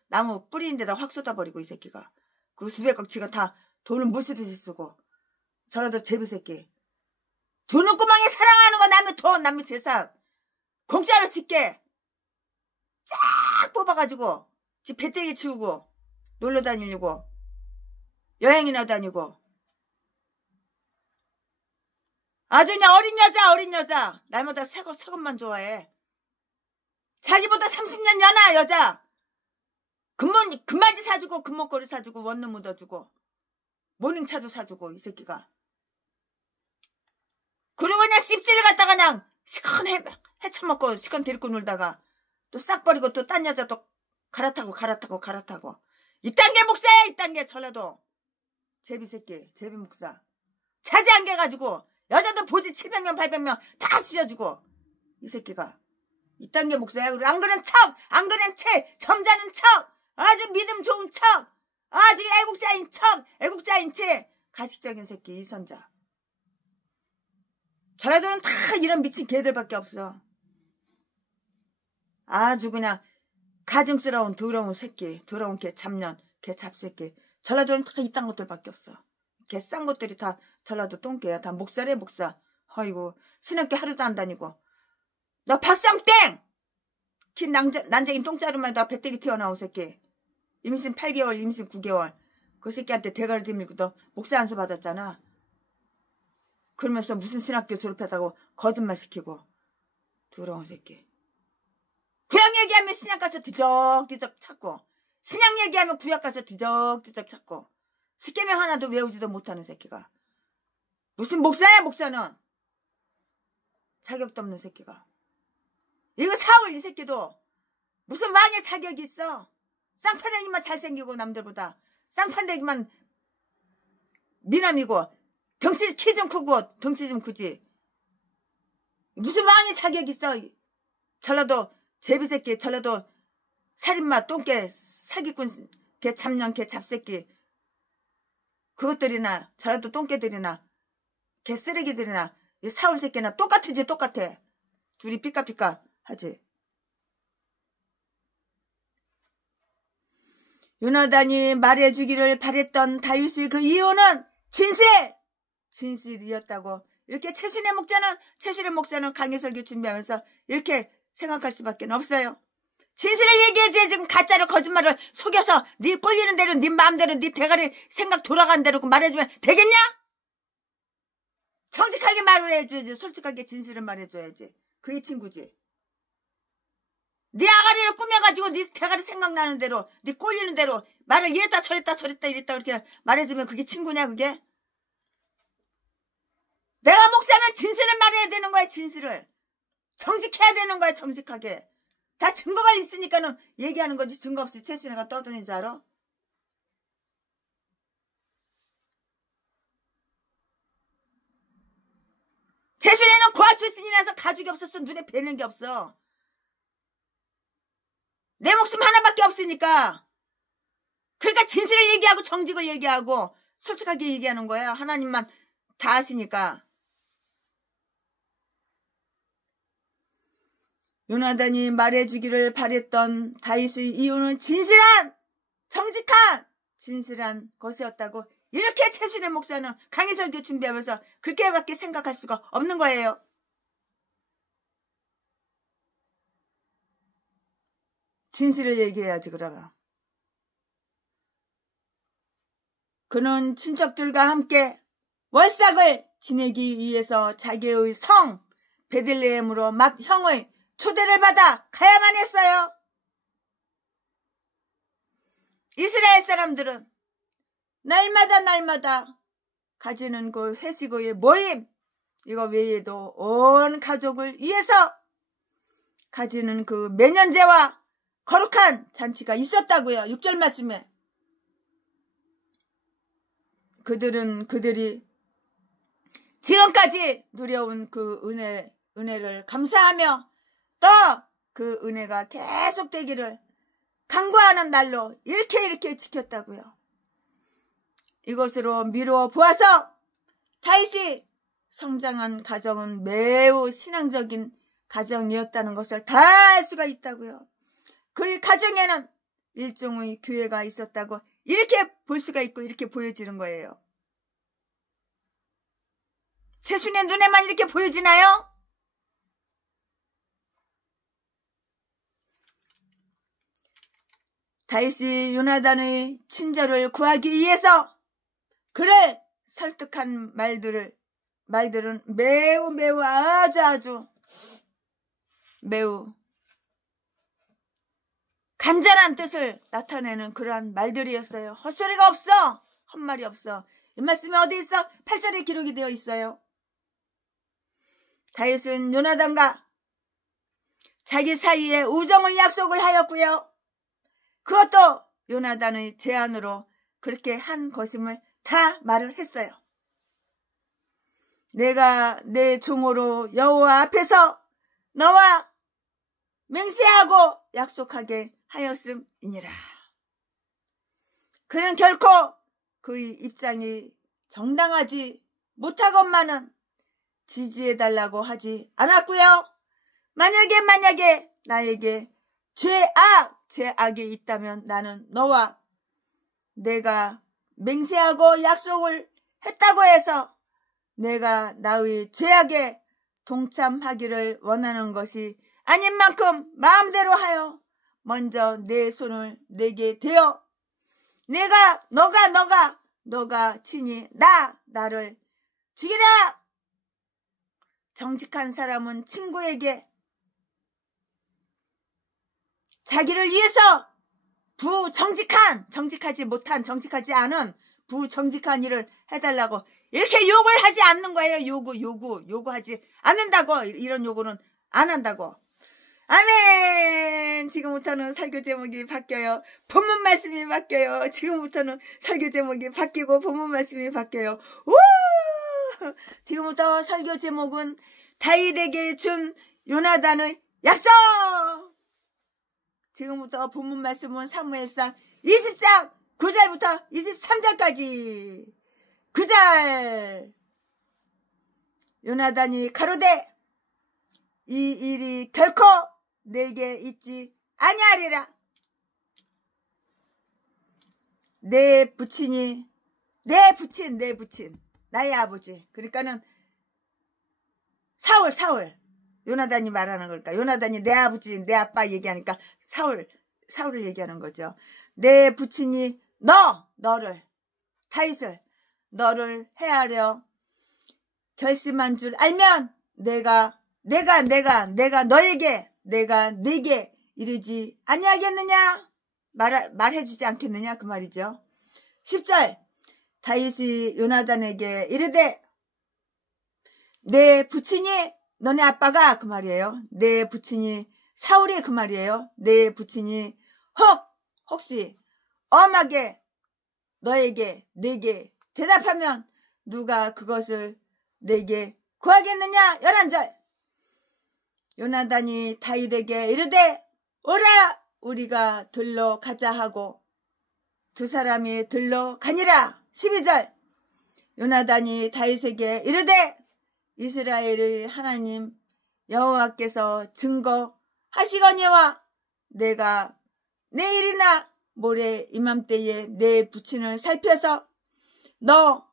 나무 뿌리는 데다 확 쏟아버리고 이 새끼가 그 수백억 지가 다 돈을 무시듯이 쓰고 저라도 제비새끼 두 눈구멍에 사랑하는 거 남의 돈 남의 재산 공짜로 쓸게 쫙 뽑아가지고 지 배때기 치우고 놀러 다니려고 여행이나 다니고 아주 그냥 어린 여자 날마다 새 것만 좋아해. 자기보다 30년 연하 여자 금바지 사주고 금목걸이 사주고 원룸 묻어주고 모닝차도 사주고 이 새끼가 그리고 그냥 씹지를 갖다가 그냥 시컨 헤쳐먹고 시컨 데리고 놀다가 또 싹 버리고 또 딴 여자 또 갈아타고 이딴 게 목사야. 이딴 게 전라도 제비새끼 제비 목사 차지 안 개가지고 여자들 보지 700명 800명 다 씌워주고 이 새끼가 이딴 게 목사야. 그리고 안 그런 척, 안 그런 채, 점잖은 척, 아주 믿음 좋은 척, 아주 애국자인 척, 애국자인 채, 가식적인 새끼 이선자. 전라도는 다 이런 미친 개들밖에 없어. 아주 그냥 가증스러운 더러운 새끼, 더러운 개 잡년, 개 잡새끼. 전라도는 다 이딴 것들밖에 없어. 개 싼 것들이 다 전라도 똥개야. 다 목사래 목사. 아이고 신학교 하루도 안 다니고. 너 박상땡! 긴 난쟁이 똥자루만 다 배때기 튀어나온 새끼. 임신 8개월, 임신 9개월. 그 새끼한테 대가리 들밀고 너 목사 안수 받았잖아. 그러면서 무슨 신학교 졸업했다고 거짓말 시키고. 더러운 새끼. 구약 얘기하면 신약 가서 뒤적뒤적 찾고, 신약 얘기하면 구약 가서 뒤적뒤적 찾고, 십계명 하나도 외우지도 못하는 새끼가. 무슨 목사야 목사는. 자격도 없는 새끼가. 이거 사울 이 새끼도 무슨 왕의 자격이 있어. 쌍판대기만 잘생기고 남들보다. 쌍판대기만 미남이고 덩치 키 좀 크고 덩치 좀 크지. 무슨 왕의 자격이 있어. 전라도 제비새끼, 전라도 살인마, 똥개, 사기꾼, 개 잡년, 개 잡새끼. 그것들이나 전라도 똥개들이나 개 쓰레기들이나 이 사울 새끼나 똑같은지 똑같아. 둘이 삐까삐까 하지. 요나단이 말해주기를 바랬던 다윗의 그 이유는 진실이었다고. 이렇게 최순의 목사는 강해설교 준비하면서 이렇게 생각할 수밖에 없어요. 진실을 얘기해야지. 지금 가짜로 거짓말을 속여서 네 꼴리는 대로 네 마음대로 네 대가리 생각 돌아가는 대로 말해주면 되겠냐? 정직하게 말을 해줘야지. 솔직하게 진실을 말해줘야지. 그게 친구지. 네 아가리를 꾸며가지고 네 대가리 생각나는 대로 네 꼴리는 대로 말을 이랬다 저랬다 이랬다 그렇게 말해주면 그게 친구냐 그게? 내가 목사면 진실을 말해야 되는 거야. 진실을 정직해야 되는 거야. 정직하게. 다 증거가 있으니까는 얘기하는 거지. 증거 없이 최순애가 떠드는 줄 알아? 최순애는 고아 출신이라서 가족이 없었어. 눈에 뵈는 게 없어. 내 목숨 하나밖에 없으니까. 그러니까 진실을 얘기하고 정직을 얘기하고 솔직하게 얘기하는 거야. 하나님만 다 아시니까. 요나단이 말해주기를 바랬던 다윗의 이유는 진실한 것이었다고. 이렇게 최순애 목사는 강해설교 준비하면서 그렇게밖에 생각할 수가 없는 거예요. 진실을 얘기해야지 그러면. 그는 친척들과 함께 월삭을 지내기 위해서 자기의 성 베들레헴으로 맏 형의 초대를 받아 가야만 했어요. 이스라엘 사람들은 날마다 가지는 그 회식의 모임, 이거 외에도 온 가족을 위해서 가지는 그 매년제와 거룩한 잔치가 있었다고요. 6절 말씀에. 그들이 지금까지 누려온 그 은혜를 감사하며 또 그 은혜가 계속되기를 간구하는 날로 이렇게 지켰다고요. 이것으로 미루어 보아서 다윗이 성장한 가정은 매우 신앙적인 가정이었다는 것을 다 알 수가 있다고요. 그 가정에는 일종의 교회가 있었다고 이렇게 볼 수가 있고 이렇게 보여지는 거예요. 최순의 눈에만 이렇게 보여지나요? 다윗이 요나단의 친절을 구하기 위해서 그를 설득한 말들은 매우 아주 매우 간절한 뜻을 나타내는 그러한 말들이었어요. 헛소리가 없어. 헛말이 없어. 이 말씀이 어디 있어? 8절에 기록이 되어 있어요. 다윗은 요나단과 자기 사이에 우정을 약속을 하였고요. 그것도 요나단의 제안으로 그렇게 한 것임을 다 말을 했어요. 내가 내 종으로 여호와 앞에서 너와 맹세하고 약속하게 하였음이니라. 그는 결코 그의 입장이 정당하지 못하건만은 지지해달라고 하지 않았고요. 만약에 나에게 죄악이 있다면 나는 너와 내가 맹세하고 약속을 했다고 해서 내가 나의 죄악에 동참하기를 원하는 것이 아닌 만큼 마음대로 하여 먼저 내 손을 내게 대어 너가 친히 나를 죽이라. 정직한 사람은 자기를 위해서 정직하지 않은 부정직한 일을 해달라고 이렇게 욕을 하지 않는 거예요. 요구하지 않는다고. 이런 요구는 안 한다고. 아멘. 지금부터는 설교 제목이 바뀌어요. 본문 말씀이 바뀌어요. 지금부터는 설교 제목이 바뀌고 본문 말씀이 바뀌어요. 우! 지금부터 설교 제목은 다윗에게 준 요나단의 약속. 지금부터 본문 말씀은 사무엘상 20장 9절부터 23절까지. 9절. 요나단이 가로되 이 일이 결코 내게 있지 아니하리라. 내 부친 나의 아버지. 그러니까는 사울 요나단이 말하는 걸까? 요나단이 내 아버지 내 아빠 얘기하니까 사울을 얘기하는 거죠. 내 부친이 다윗을 너를 해하려 결심한 줄 알면 내가 네게 이르지 아니하겠느냐? 말해주지 않겠느냐? 그 말이죠. 10절. 다윗이 요나단에게 이르되 내 부친이 너네 아빠가 그 말이에요. 내 부친이 사울이 그 말이에요. 내 부친이 혹시 엄하게 내게 대답하면 누가 그것을 내게 구하겠느냐? 11절. 요나단이 다윗에게 이르되 오라 우리가 들러 가자 하고 두 사람이 들러 가니라. 12절. 요나단이 다윗에게 이르되 이스라엘의 하나님 여호와께서 증거하시거니와 내가 내일이나 모레 이맘때에 내 부친을 살펴서 너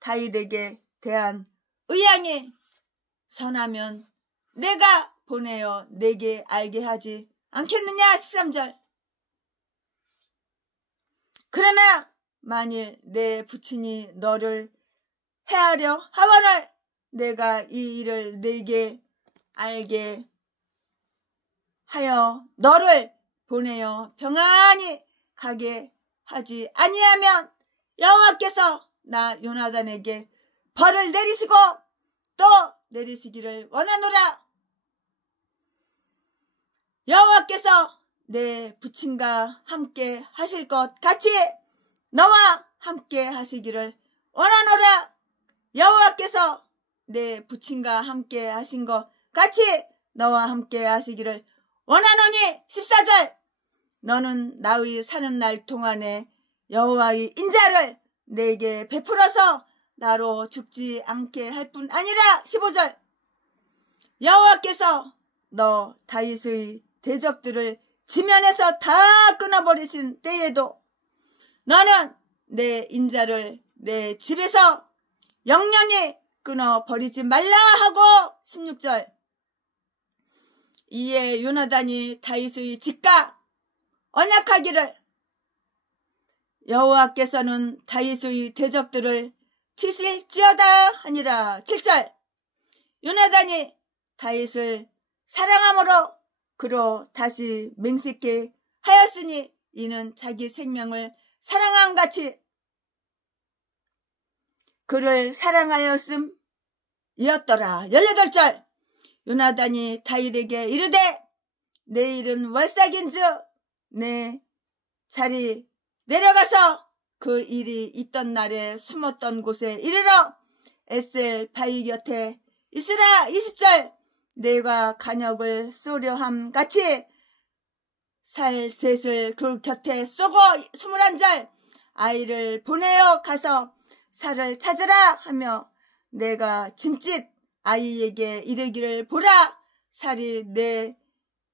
다윗에게 대한 의향이 선하면 내가 보내어 내게 알게 하지 않겠느냐. 13절. 그러나 만일 내 부친이 너를 해하려 하거늘 내가 이 일을 내게 알게 하여 너를 보내어 평안히 가게 하지 아니하면 여호와께서 나 요나단에게 벌을 내리시고 또 내리시기를 원하노라. 여호와께서 내 부친과 함께 하실 것 같이 너와 함께 하시기를 원하노라. 여호와께서 내 부친과 함께 하신 것 같이 너와 함께 하시기를 원하노니. 14절. 너는 나의 사는 날 동안에 여호와의 인자를 내게 베풀어서 나로 죽지 않게 할 뿐 아니라. 15절. 여호와께서 너 다윗의 대적들을 지면에서 다 끊어버리신 때에도 너는 내 인자를 내 집에서 영영히 끊어버리지 말라 하고. 16절. 이에 요나단이 다윗의 집과 언약하기를 여호와께서는 다윗의 대적들을 치실지어다 하니라. 7절. 요나단이 다윗을 사랑함으로 그로 다시 맹세케 하였으니 이는 자기 생명을 사랑한 같이 그를 사랑하였음이었더라. 18절. 요나단이 다윗에게 이르되 내일은 월삭인즉 내 자리 내려가서 그 일이 있던 날에 숨었던 곳에 이르러 에셀 바위 곁에 있으라. 20절. 내가 간역을 쏘려 함 같이 살셋을 그 곁에 쏘고 21절 아이를 보내어 가서 살을 찾으라 하며 내가 짐짓 아이에게 이르기를 보라 살이 내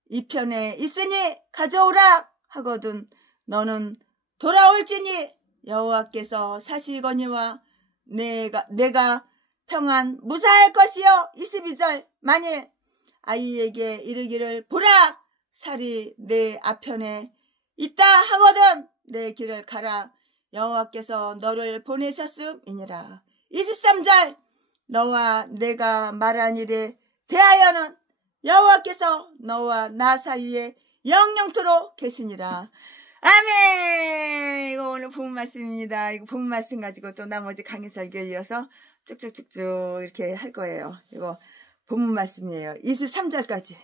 이편에 있으니 가져오라 하거든 너는 돌아올지니 여호와께서 사시거니와 내가 평안 무사할 것이요 22절 만일 아이에게 이르기를 보라 살이 내 앞편에 있다 하거든 내 길을 가라 여호와께서 너를 보내셨음이니라 23절 너와 내가 말한 일에 대하여는 여호와께서 너와 나 사이에 영영토록 계시니라. 아멘. 이거 오늘 본문 말씀입니다. 이거 본문 말씀 가지고 또 나머지 강의 설교 이어서 쭉쭉쭉쭉 이렇게 할 거예요. 이거 본문 말씀이에요. 23절까지.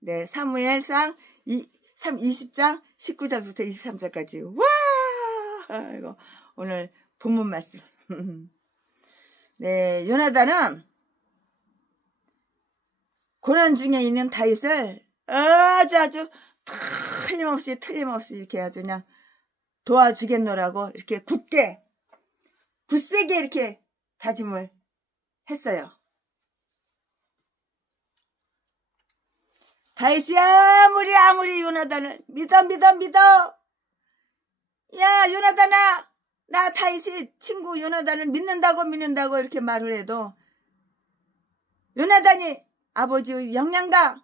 네, 사무엘상 20장 19절부터 23절까지. 와! 이거 오늘 본문 말씀. 네, 요나단은 고난 중에 있는 다윗을 아주 틀림없이 이렇게 아주 그냥 도와주겠노라고 이렇게 굳세게 이렇게 다짐을 했어요. 다윗이 아무리 요나단을 믿어. 야, 요나단아, 나 다윗이 친구 요나단을 믿는다고 이렇게 말을 해도 요나단이 아버지의 명령과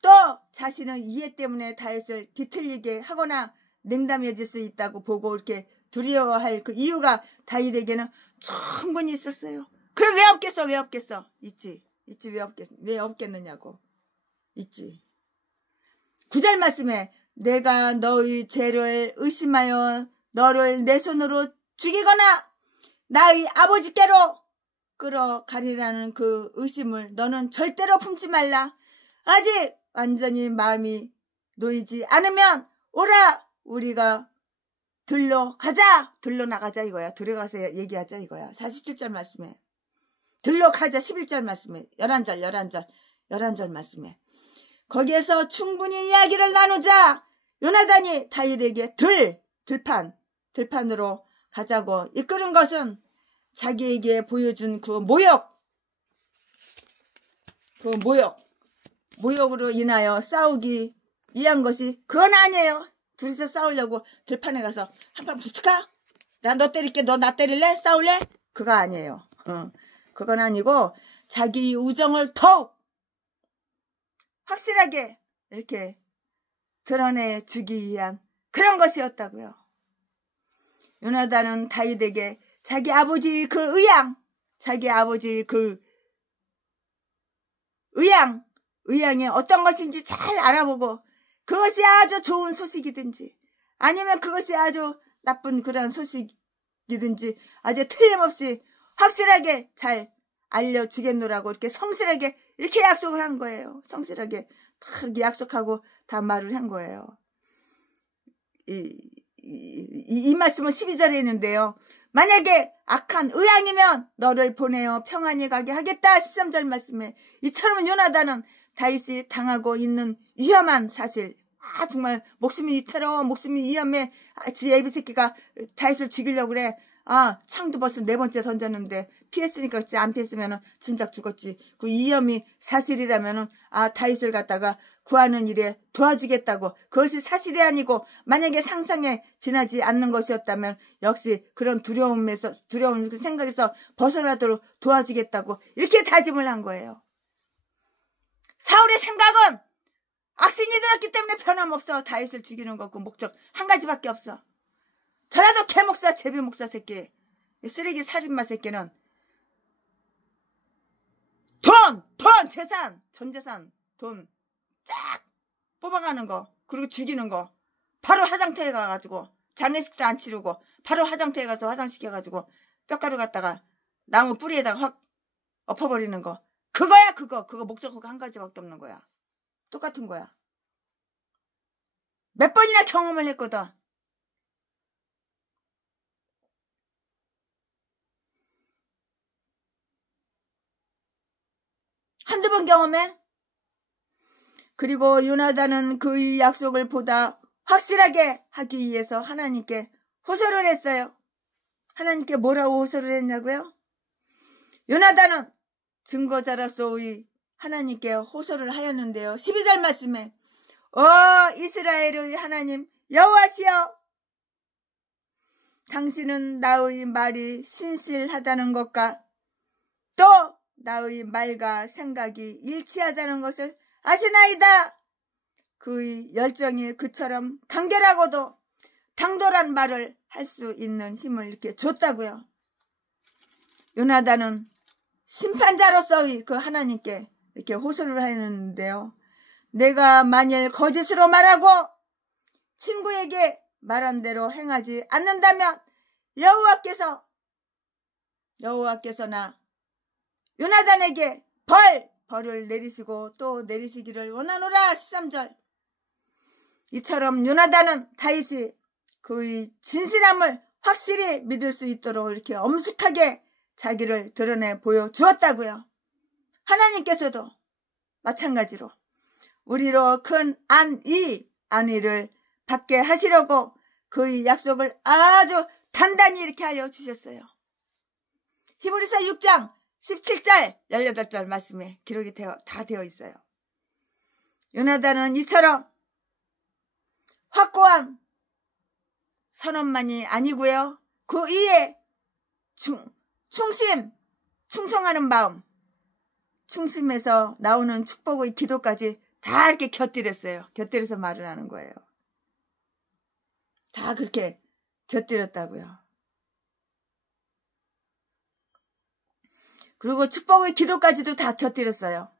또 자신의 이해 때문에 다윗을 뒤틀리게 하거나 냉담해질 수 있다고 보고 이렇게 두려워할 그 이유가 다윗에게는 충분히 있었어요. 그럼 왜 없겠어? 있지 왜 없겠느냐고. 있지. 9절 말씀에 내가 너의 죄를 의심하여 너를 내 손으로 죽이거나 나의 아버지께로 끌어가리라는 그 의심을 너는 절대로 품지 말라. 아직 완전히 마음이 놓이지 않으면 오라 우리가 들러 나가자 이거야. 들어가서 얘기하자 이거야. 47절 말씀에 들러 가자. 11절 말씀에 11절 말씀에 거기에서 충분히 이야기를 나누자. 요나단이 다윗에게 들판으로 가자고 이끄는 것은 자기에게 보여준 그 모욕으로 인하여 싸우기 위한 것이 그건 아니에요. 둘이서 싸우려고 들판에 가서 한판 붙을까? 나 너 때릴게. 너 나 때릴래? 싸울래? 그거 아니에요. 그건 아니고 자기 우정을 더욱 확실하게 이렇게 드러내주기 위한 그런 것이었다고요. 요나단은 다윗에게 자기 아버지 그 의향이 어떤 것인지 잘 알아보고 그것이 아주 좋은 소식이든지 아니면 그것이 아주 나쁜 그런 소식이든지 아주 틀림없이 확실하게 잘 알려주겠노라고 이렇게 성실하게 이렇게 약속을 한 거예요. 성실하게 다 이렇게 약속하고 다 말을 한 거예요. 이 말씀은 12절에 있는데요. 만약에 악한 의향이면 너를 보내어 평안히 가게 하겠다. 13절 말씀에 이처럼 요나단은 다윗이 당하고 있는 위험한 사실 정말 목숨이 위태로워 목숨이 위험해 지 애비 새끼가 다윗을 죽이려고 그래. 창도 벌써 4번째 던졌는데 피했으니까 그렇지 안 피했으면 진작 죽었지. 그 위험이 사실이라면은 다윗을 갖다가 구하는 일에 도와주겠다고. 그것이 사실이 아니고 만약에 상상에 지나지 않는 것이었다면 역시 그런 두려운 생각에서 벗어나도록 도와주겠다고 이렇게 다짐을 한 거예요. 사울의 생각은 악신이 들었기 때문에 변함없어. 다윗을 죽이는 거 그 목적 한 가지밖에 없어. 저라도 개목사 제비목사 새끼 쓰레기 살인마 새끼는 전 재산 돈 쫙 뽑아가는 거 그리고 죽이는 거 바로 화장터에 가가지고 장례식도 안 치르고 바로 화장터에 가서 화장시켜가지고 뼈가루 갖다가 나무 뿌리에다가 확 엎어버리는 거 그거야. 그거 목적 그거 한 가지밖에 없는 거야. 똑같은 거야. 몇 번이나 경험을 했거든. 한두 번 경험해? 그리고 요나단은 그의 약속을 보다 확실하게 하기 위해서 하나님께 호소를 했어요. 하나님께 뭐라고 호소를 했냐고요? 요나단은 증거자로서의 하나님께 호소를 하였는데요. 12절 말씀에 이스라엘의 하나님 여호와시여, 당신은 나의 말이 신실하다는 것과 또 나의 말과 생각이 일치하다는 것을 아시나이다. 그의 열정이 그처럼 간결하고도 당돌한 말을 할 수 있는 힘을 이렇게 줬다고요. 요나단은 심판자로서의 그 하나님께 이렇게 호소를 하는데요. 내가 만일 거짓으로 말하고 친구에게 말한 대로 행하지 않는다면 여호와께서나 요나단에게 벌을 내리시고 또 내리시기를 원하노라. 13절. 이처럼 요나단은 다윗이 그의 진실함을 확실히 믿을 수 있도록 이렇게 엄숙하게 자기를 드러내 보여주었다고요. 하나님께서도 마찬가지로 우리로 큰 안위를 받게 하시려고 그의 약속을 아주 단단히 이렇게 하여 주셨어요. 히브리서 6장 17절 18절 말씀에 기록이 다 되어 있어요. 요나단은 이처럼 확고한 선언만이 아니고요, 그 이에 충성하는 마음, 충심에서 나오는 축복의 기도까지 다 이렇게 곁들였어요. 곁들여서 말을 하는 거예요. 다 그렇게 곁들였다고요. 그리고 축복의 기도까지도 다 곁들였어요.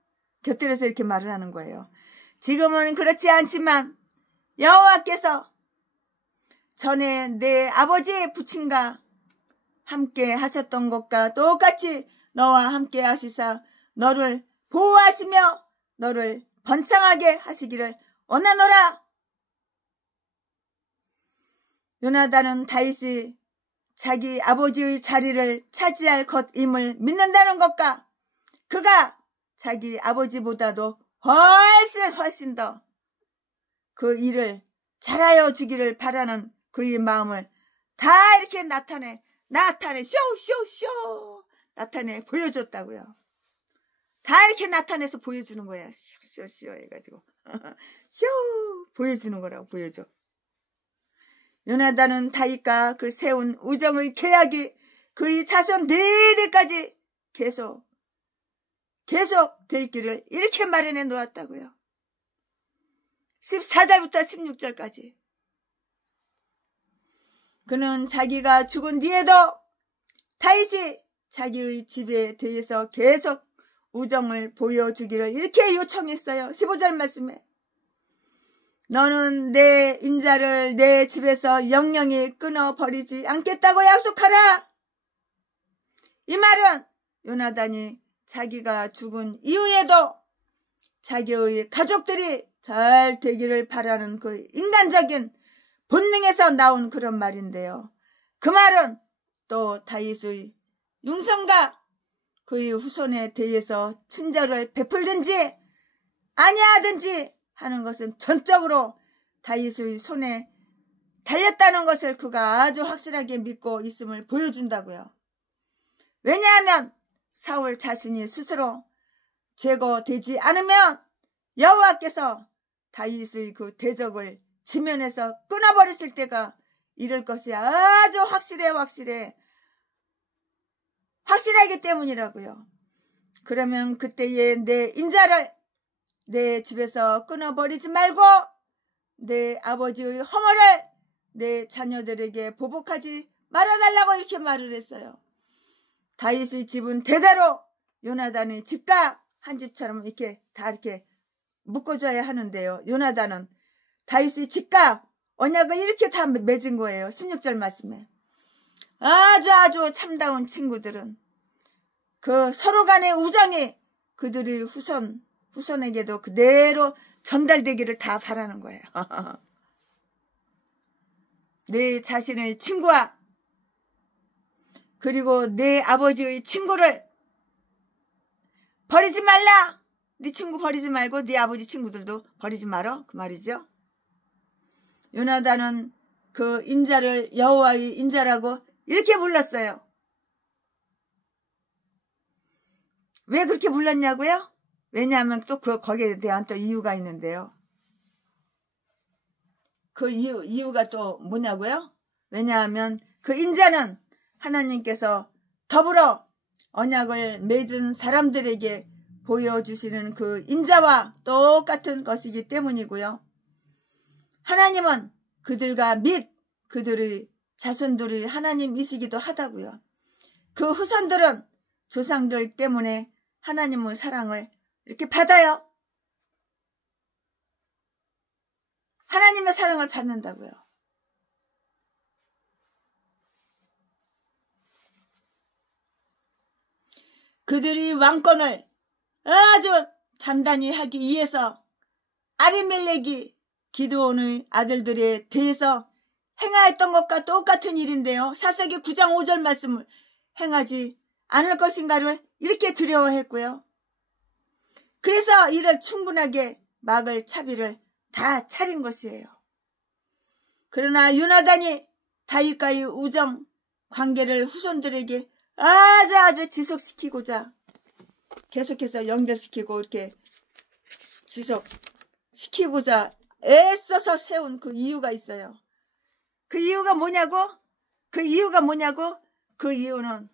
곁들여서 이렇게 말을 하는 거예요. 지금은 그렇지 않지만 여호와께서 전에 내 아버지의 부친과 함께 하셨던 것과 똑같이 너와 함께 하시사 너를 보호하시며 너를 번창하게 하시기를 원하노라. 요나단은 다윗이 자기 아버지의 자리를 차지할 것임을 믿는다는 것과 그가 자기 아버지보다도 훨씬 더 그 일을 잘하여 주기를 바라는 그의 마음을 다 이렇게 나타내 나타내 보여줬다고요. 다 이렇게 나타내서 보여주는 거야. 쇼 해가지고 쇼 보여주는 거라고. 보여줘. 요나단은 다윗과 그 세운 우정의 계약이 그의 자손 네대까지 계속 될 길을 이렇게 마련해 놓았다고요. 14절부터 16절까지. 그는 자기가 죽은 뒤에도 다윗이 자기의 집에 대해서 계속 우정을 보여주기를 이렇게 요청했어요. 15절 말씀에 너는 내 인자를 내 집에서 영영히 끊어버리지 않겠다고 약속하라. 이 말은 요나단이 자기가 죽은 이후에도 자기의 가족들이 잘 되기를 바라는 그 인간적인 본능에서 나온 그런 말인데요. 그 말은 또 다윗의 융성과 그의 후손에 대해서 친절을 베풀든지 아니하든지 하는 것은 전적으로 다윗의 손에 달렸다는 것을 그가 아주 확실하게 믿고 있음을 보여준다고요. 왜냐하면 사울 자신이 스스로 제거되지 않으면 여호와께서 다윗의 그 대적을 지면에서 끊어버리실 때가 이럴 것이 아주 확실하기 때문이라고요. 그러면 그때에 내 인자를 내 집에서 끊어버리지 말고 내 아버지의 허물을 내 자녀들에게 보복하지 말아달라고 이렇게 말을 했어요. 다윗의 집은 대대로 요나단의 집과 한 집처럼 이렇게 다 이렇게 묶어줘야 하는데요. 요나단은 다윗의 집과 언약을 이렇게 다 맺은 거예요. 16절 말씀에. 아주 참다운 친구들은 그 서로 간의 우정이 그들의 후손에게도 그대로 전달되기를 다 바라는 거예요. 내 자신의 친구와 그리고 내 아버지의 친구를 버리지 말라. 네 친구 버리지 말고 네 아버지 친구들도 버리지 말어. 그 말이죠. 요나단은 그 인자를 여호와의 인자라고 이렇게 불렀어요. 왜 그렇게 불렀냐고요? 왜냐하면 또 거기에 대한 또 이유가 있는데요. 그 이유가 또 뭐냐고요? 왜냐하면 그 인자는 하나님께서 더불어 언약을 맺은 사람들에게 보여주시는 그 인자와 똑같은 것이기 때문이고요. 하나님은 그들과 및 그들의 자손들이 하나님이시기도 하다고요. 그 후손들은 조상들 때문에 하나님의 사랑을 이렇게 받아요. 하나님의 사랑을 받는다고요. 그들이 왕권을 아주 단단히 하기 위해서 아비멜렉이 기드온의 아들들에 대해서 행하였던 것과 똑같은 일인데요. 사사기 9장 5절 말씀을 행하지 않을 것인가를 이렇게 두려워했고요. 그래서 이를 충분하게 막을 차비를 다 차린 것이에요. 그러나 요나단이 다윗과의 우정 관계를 후손들에게 아주 지속시키고자 계속해서 연결시키고 이렇게 지속시키고자 애써서 세운 그 이유가 있어요. 그 이유가 뭐냐고? 그 이유는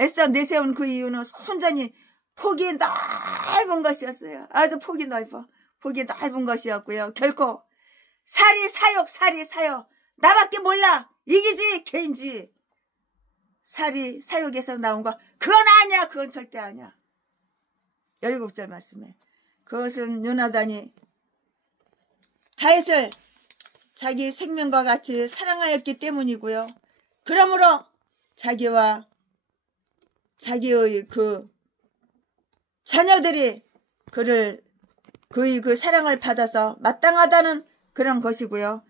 애써 내세운 그 이유는 순전히 폭이 넓은 것이었어요. 아주 폭이 넓은 것이었고요. 결코 살이 사욕 나밖에 몰라 이기지 개인지 살이 사욕에서 나온 거 그건 아니야. 그건 절대 아니야. 17절 말씀에 그것은 요나단이 다윗을 자기 생명과 같이 사랑하였기 때문이고요. 그러므로 자기와 자기의 그 자녀들이 그의 그 사랑을 받아서 마땅하다는 그런 것이고요.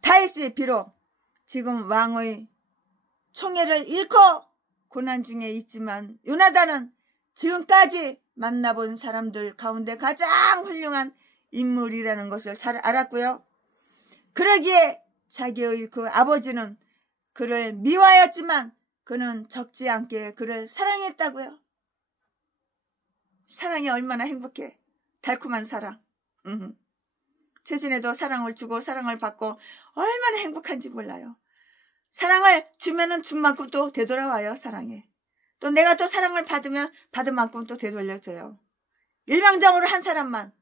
다윗이 비록 지금 왕의 총애를 잃고 고난 중에 있지만 요나단은 지금까지 만나본 사람들 가운데 가장 훌륭한 인물이라는 것을 잘 알았고요. 그러기에 자기의 그 아버지는 그를 미워하였지만 그는 적지 않게 그를 사랑했다고요. 사랑이 얼마나 행복해. 달콤한 사랑. 최신에도 사랑을 주고 사랑을 받고 얼마나 행복한지 몰라요. 사랑을 주면은 준 만큼 또 되돌아와요. 사랑에. 또 내가 또 사랑을 받으면 받은 만큼 또 되돌려줘요. 일방적으로 한 사람만.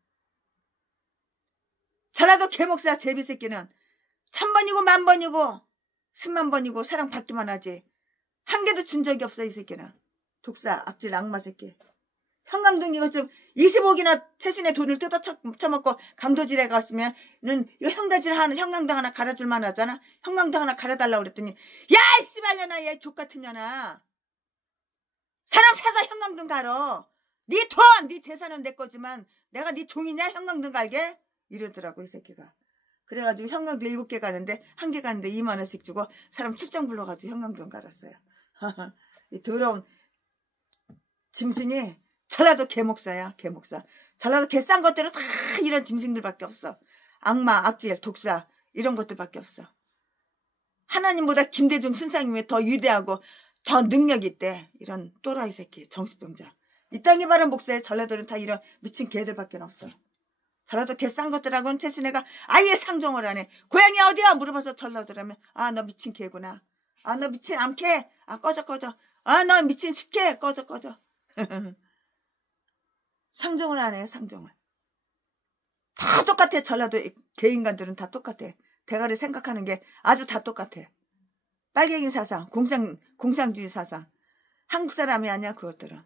전라도 개목사 제비새끼는 1000번이고 10,000번이고 100,000번이고 사랑 받기만 하지. 한 개도 준 적이 없어. 이 새끼는. 독사, 악질, 악마 새끼. 형광등 이거 좀 25기나 최신의 돈을 뜯어 쳐먹고 강도질에 갔으면 이 형광등 하나 갈아줄만 하잖아. 형광등 하나 갈아달라고 그랬더니 야 씨발년아 얘 족같은 년아. 사람 사서 형광등 갈어. 네 돈, 네 재산은 내 거지만 내가 네 종이냐 형광등 갈게? 이러더라고 이 새끼가. 그래가지고 형광등 7개 가는데 1개 가는데 2만 원씩 주고 사람 출장 불러가지고 형광등 갈았어요. 이 더러운 짐승이 전라도 개목사야. 개목사. 전라도 개 싼 것들은 다 이런 짐승들밖에 없어. 악마, 악질, 독사 이런 것들밖에 없어. 하나님보다 김대중 순상님이 더 위대하고 더 능력이 있대. 이런 또라이 새끼 정신병자. 이 땅에 바른 목사에 전라도는 다 이런 미친 개들밖에 없어. 전라도 개 싼 것들하고는 최순애가 아예 상종을 안 해. 고향이 어디야? 물어봐서 전라도라면 아 너 미친 개구나. 아 너 미친 암캐. 아 꺼져. 아 너 미친 숫개. 꺼져. 상종을 안 해. 상종을. 다 똑같아. 전라도 개인간들은 다 똑같아. 대가리 생각하는 게 아주 다 똑같아. 빨갱이 사상, 공상주의 사상. 한국 사람이 아니야 그것들은.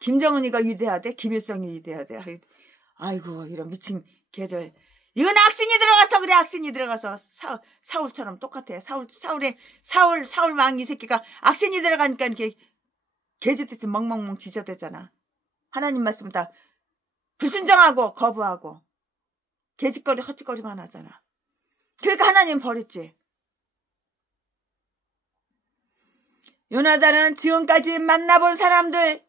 김정은이가 위대하대. 김일성이 위대하대. 아이고 이런 미친 개들. 이건 악신이 들어가서 그래. 악신이 들어가서 사울처럼 똑같아. 사울 왕 이 새끼가 악신이 들어가니까 이렇게 개짓듯이 멍멍멍 지저대잖아. 하나님 말씀 다 불순종하고 거부하고 개짓거리 헛짓거리만 하잖아. 그러니까 하나님 버렸지. 요나단은 지금까지 만나본 사람들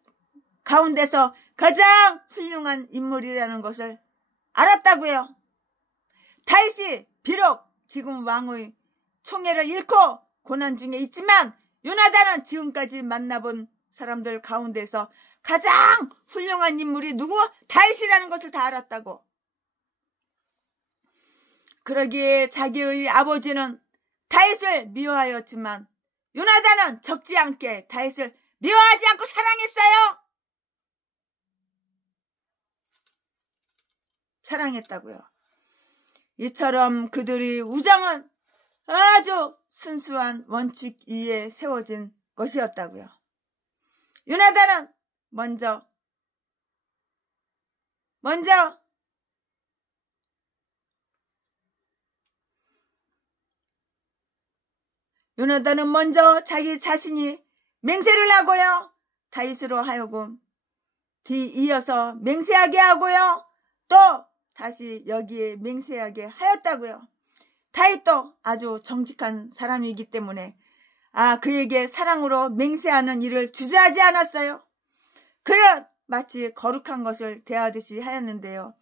가운데서 가장 훌륭한 인물이라는 것을 알았다고요. 다윗이 비록 지금 왕의 총애를 잃고 고난 중에 있지만 요나단은 지금까지 만나본 사람들 가운데서 가장 훌륭한 인물이 누구? 다윗이라는 것을 다 알았다고. 그러기에 자기의 아버지는 다윗을 미워하였지만 요나단은 적지 않게 다윗을 미워하지 않고 사랑했어요. 사랑했다고요. 이처럼 그들의 우정은 아주 순수한 원칙 위에 세워진 것이었다고요. 요나단은 먼저 자기 자신이 맹세를 하고요. 다윗으로 하여금 뒤이어서 맹세하게 하고요. 또 다시 여기에 맹세하게 하였다고요. 다윗도 아주 정직한 사람이기 때문에 그에게 사랑으로 맹세하는 일을 주저하지 않았어요. 그는 마치 거룩한 것을 대하듯이 하였는데요.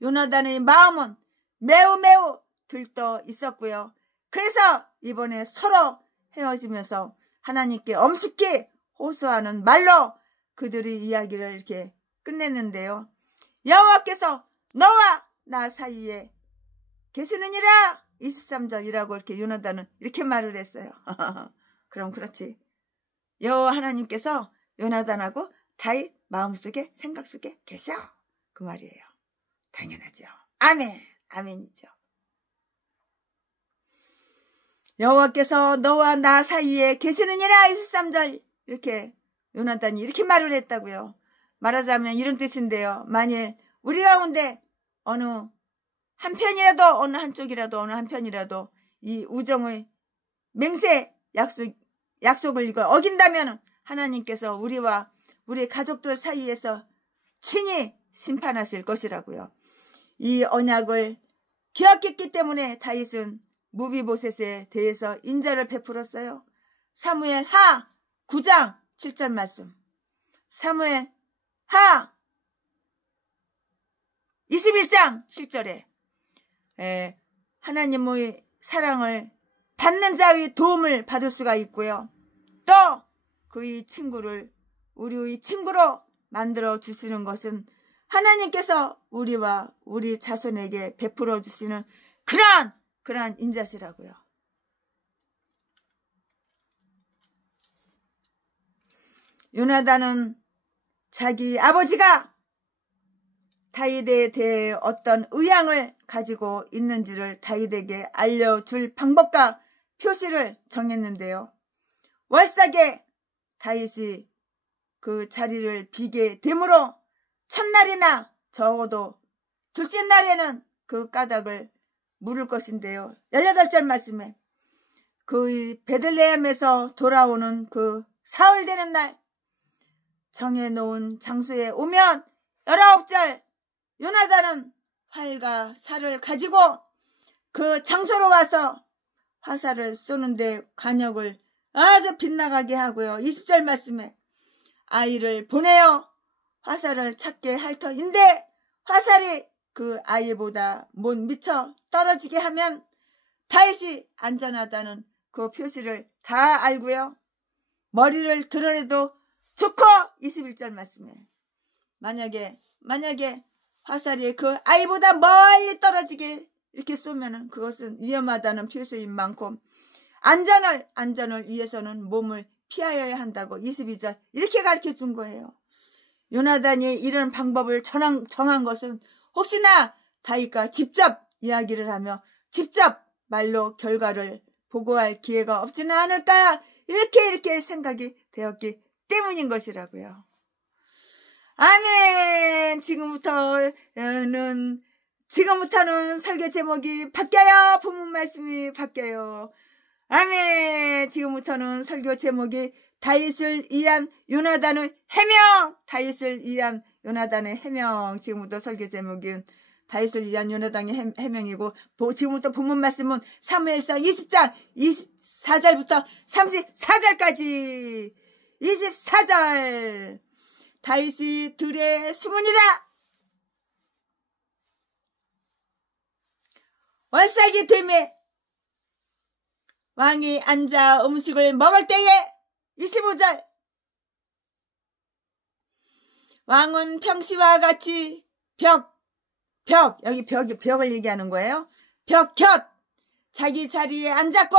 요나단의 마음은 매우 들떠 있었고요. 그래서 이번에 서로 헤어지면서 하나님께 엄숙히 호소하는 말로 그들의 이야기를 이렇게 끝냈는데요. 여호와께서 너와 나 사이에 계시느니라. 23절이라고 이렇게 요나단은 이렇게 말을 했어요. 그럼 그렇지. 여호와 하나님께서 요나단하고 다윗 마음속에 생각 속에 계셔. 그 말이에요. 당연하죠. 아멘. 아멘이죠. 여호와께서 너와 나 사이에 계시느니라. 23절 이렇게 요나단이 이렇게 말을 했다고요. 말하자면 이런 뜻인데요. 만일 우리 가운데 어느 한편이라도 어느 한편이라도 이 우정의 맹세 약속을 이걸 어긴다면 하나님께서 우리와 우리 가족들 사이에서 친히 심판하실 것이라고요. 이 언약을 기억했기 때문에 다윗은 무비보셋에 대해서 인자를 베풀었어요. 사무엘 하 9장 7절 말씀. 사무엘 하 21장 7절에 하나님의 사랑을 받는 자의 도움을 받을 수가 있고요. 또 그의 친구를 우리의 친구로 만들어 주시는 것은 하나님께서 우리와 우리 자손에게 베풀어 주시는 그러한 인자시라고요. 요나단은 자기 아버지가 다윗에 대해 어떤 의향을 가지고 있는지를 다윗에게 알려줄 방법과 표시를 정했는데요. 월삭에 다윗이 그 자리를 비게 되므로 첫날이나 적어도 둘째 날에는 그 까닭을 물을 것인데요. 18절 말씀에 그 베들레헴에서 돌아오는 그 사흘 되는 날 정해놓은 장소에 오면 19절 요나단은 활과 살을 가지고 그 장소로 와서 화살을 쏘는데 관역을 아주 빗나가게 하고요. 20절 말씀에 아이를 보내어 화살을 찾게 할 터인데 화살이 그 아이보다 못 미쳐 떨어지게 하면 다윗이 안전하다는 그 표시를 다 알고요. 머리를 드러내도 좋고 21절 말씀에 만약에 화살이 그 아이보다 멀리 떨어지게 이렇게 쏘면은 그것은 위험하다는 표시인 만큼 안전을 위해서는 몸을 피하여야 한다고 22절 이렇게 가르쳐 준 거예요. 요나단이 이런 방법을 정한 것은 혹시나 다윗과 직접 이야기를 하며 직접 말로 결과를 보고할 기회가 없지는 않을까 이렇게 생각이 되었기 때문인 것이라고요. 아멘. 지금부터는 설교 제목이 바뀌어요. 본문 말씀이 바뀌어요. 아멘. 지금부터는 설교 제목이 다윗을 위한 요나단의 해명. 다윗을 위한 요나단의 해명. 지금부터 설교 제목은 다윗을 위한 요나단의 해명이고 지금부터 본문 말씀은 사무엘상 20장 24절부터 34절까지 24절 다윗의 들에 숨으니라. 월삭이 되매 왕이 앉아 음식을 먹을 때에 25절 왕은 평시와 같이 여기 벽을 얘기하는 거예요. 벽 곁 자기 자리에 앉았고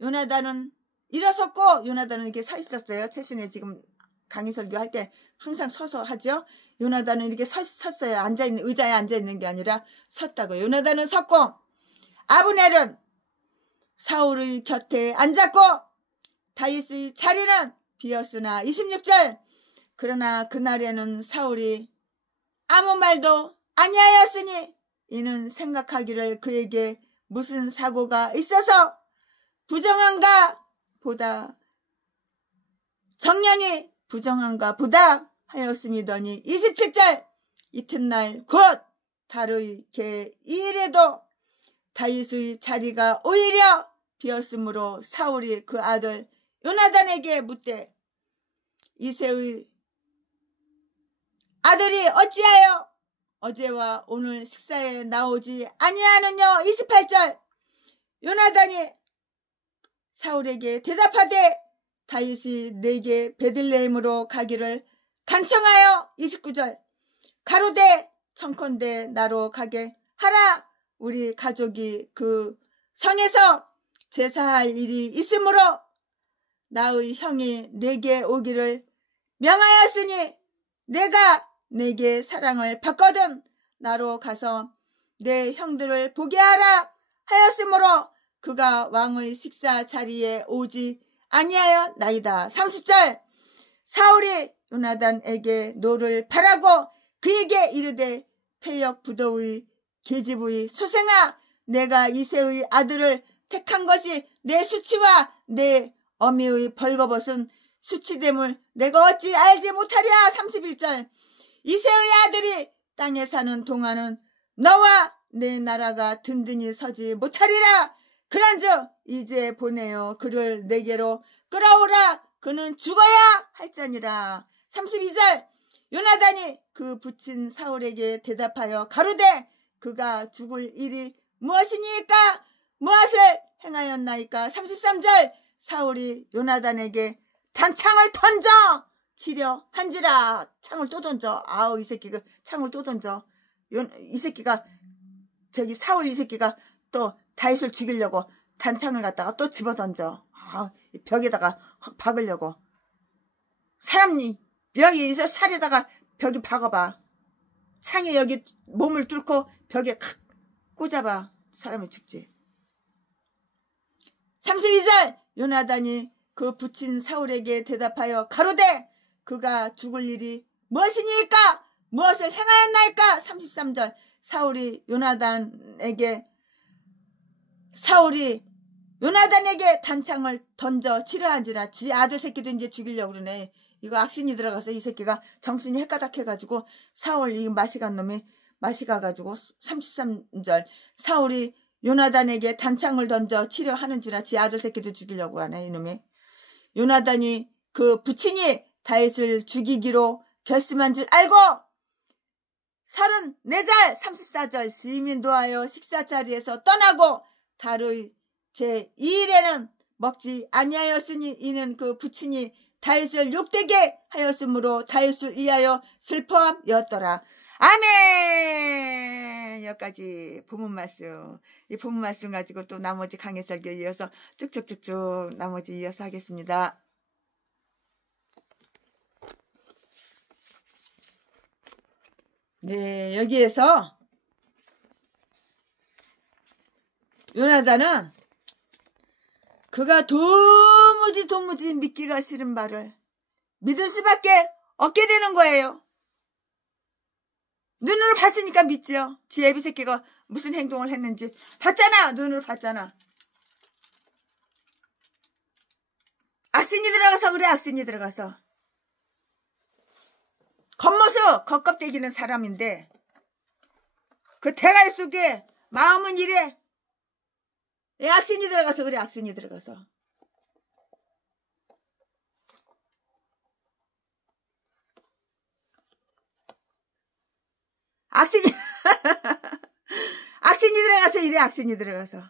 요나단은 일어섰고 요나단은 이렇게 서 있었어요. 최신에 지금 강의 설교할 때 항상 서서 하죠. 요나단은 이렇게 섰어요. 앉아있는 의자에 앉아있는 게 아니라 섰다고. 요나단은 섰고 아브넬은 사울의 곁에 앉았고 다윗의 자리는 비었으나 26절 그러나 그날에는 사울이 아무 말도 아니하였으니 이는 생각하기를 그에게 무슨 사고가 있어서 부정한가 보다 정령이 부정한가 보다 하였음이더니 27절 이튿날 곧 달의 개 2일에도 다윗의 자리가 오히려 비었으므로 사울이 그 아들 요나단에게 묻되 이새의 아들이 어찌하여 어제와 오늘 식사에 나오지 아니하느냐. 28절 요나단이 사울에게 대답하되 다윗이 내게 베들레헴으로 가기를 간청하여 29절 가로되 청컨대 나로 가게 하라. 우리 가족이 그 성에서 제사할 일이 있으므로 나의 형이 내게 오기를 명하였으니 내가 내게 사랑을 받거든 나로 가서 내 형들을 보게 하라 하였으므로 그가 왕의 식사 자리에 오지 아니하였나이다. 30절 사울이 요나단에게 노를 바라고 그에게 이르되 패역 부도의 계집의 소생아 내가 이새의 아들을 택한 것이 내 수치와 내 어미의 벌거벗은 수치됨을 내가 어찌 알지 못하랴. 31절 이새의 아들이 땅에 사는 동안은 너와 내 나라가 든든히 서지 못하리라. 그런즉 이제 보내어 그를 내게로 끌어오라. 그는 죽어야 할지니라. 32절 요나단이 그 붙인 사울에게 대답하여 가로되 그가 죽을 일이 무엇이니까 무엇을 행하였나이까. 33절 사울이 요나단에게 단창을 던져 치려 한지라. 창을 또 던져. 아우 이 새끼가 창을 또 던져. 이 새끼가 저기 사울 이 새끼가 또 다윗을 죽이려고 단창을 갖다가 또 집어 던져. 벽에다가 확 박으려고. 사람이 여기서 살에다가 벽에 박아봐. 창에 여기 몸을 뚫고 벽에 칵 꽂아봐. 사람이 죽지. 32절 요나단이 그 붙인 사울에게 대답하여 가로되 그가 죽을 일이 무엇이니까 무엇을 행하였나이까. 33절 사울이 요나단에게 단창을 던져 치려한지라. 지 아들 새끼도 이제 죽이려고 그러네. 이거 악신이 들어가서 이 새끼가 정신이 헷가닥 해가지고 사울 이 마시간 놈이 마시가가지고 33절 사울이 요나단에게 단창을 던져 치려하는지라. 지 아들 새끼도 죽이려고 하네 이놈이. 요나단이 그 부친이 다윗을 죽이기로 결심한 줄 알고 34절 34절 시민도하여 식사 자리에서 떠나고 달의 제2일에는 먹지 아니하였으니 이는 그 부친이 다윗을 욕되게 하였으므로 다윗을 위하여 슬퍼함이었더라. 아멘. 여기까지 본문 말씀. 이 본문 말씀 가지고 또 나머지 강해 설교 이어서 쭉쭉쭉쭉 나머지 이어서 하겠습니다. 네, 여기에서 요나단은 그가 도무지 믿기가 싫은 말을 믿을 수밖에 없게 되는 거예요. 눈으로 봤으니까 믿죠. 지 애비 새끼가 무슨 행동을 했는지 봤잖아. 눈으로 봤잖아. 악신이 들어가서 그래. 악신이 들어가서. 겉모습 겉껍데기는 사람인데 그 대가리 속에 마음은 이래. 악신이 들어가서 그래. 악신이 들어가서. 악신이 악신이 들어가서 이래. 악신이 들어가서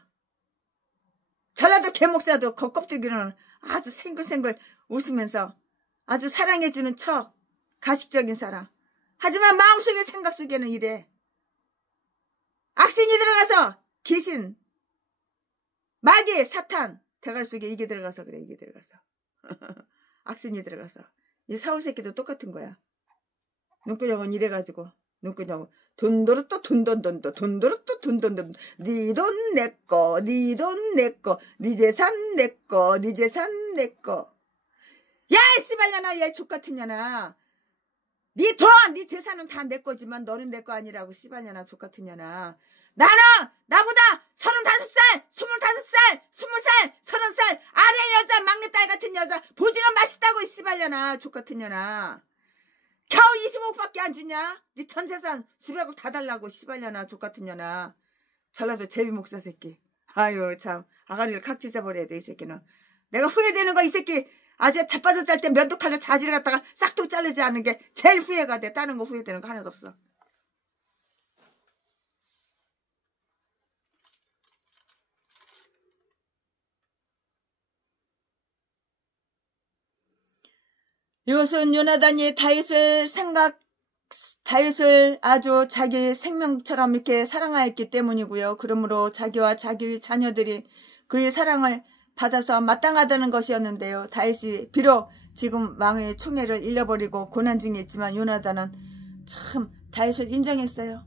전라도 개목사도 그 껍데기는 아주 생글생글 웃으면서 아주 사랑해주는 척 가식적인 사람. 하지만 마음속에 생각 속에는 이래. 악신이 들어가서 귀신 마귀 사탄 대갈 속에 이게 들어가서 그래. 이게 들어가서 악신이 들어가서. 이 사울 새끼도 똑같은 거야. 눈구녕은 이래가지고 눈구녕은 돈도로또 돈돈돈도 돈도로또 돈돈돈 네 돈 내꺼 네 돈 내꺼 네 재산 내꺼 네 재산 내꺼. 야 이 씨발년아 얘 족같은 년아. 네 돈 네 재산은 다 내 거지만 너는 내 거 아니라고. 씨발년아 족같은 년아. 나는 나보다 35살 25살 20살 30살 아래 여자 막내딸 같은 여자 보지가 맛있다고. 이 씨발년아 족같은 년아. 겨우 25억밖에 안 주냐? 네 전재산 수백억 다 달라고. 씨발년아 족같은 년아. 전라도 제비목사 새끼. 아유 참 아가리를 각지 잡아버려야 돼 이 새끼는. 내가 후회되는 거 이 새끼 아주 자빠져 짤 때 면도칼로 자지를 갖다가 싹둑 자르지 않는 게 제일 후회가 돼. 다른 거 후회되는 거 하나도 없어. 이것은 요나단이 다윗을 아주 자기 생명처럼 이렇게 사랑하였기 때문이고요. 그러므로 자기와 자기 자녀들이 그의 사랑을 받아서 마땅하다는 것이었는데요. 다윗이 비록 지금 왕의 총애를 잃어버리고 고난 중에 있지만 요나단은 참 다윗을 인정했어요.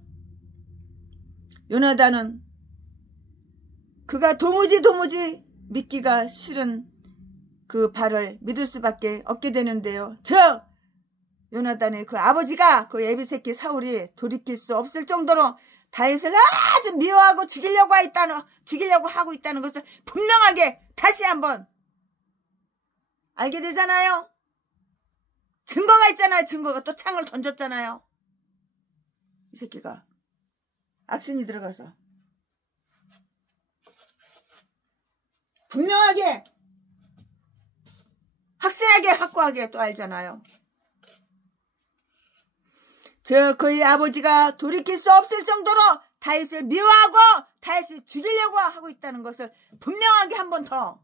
요나단은 그가 도무지 믿기가 싫은 그 발을 믿을 수밖에 없게 되는데요. 즉 요나단의 그 아버지가 그 애비새끼 사울이 돌이킬 수 없을 정도로 다윗을 아주 미워하고 죽이려고 하고 있다는 것을 분명하게 다시 한번 알게 되잖아요. 증거가 있잖아요. 증거가 또 창을 던졌잖아요. 이 새끼가 악신이 들어가서 분명하게 확실하게 확고하게 또 알잖아요. 그의 아버지가 돌이킬 수 없을 정도로 다윗을 미워하고 다윗을 죽이려고 하고 있다는 것을 분명하게 한 번 더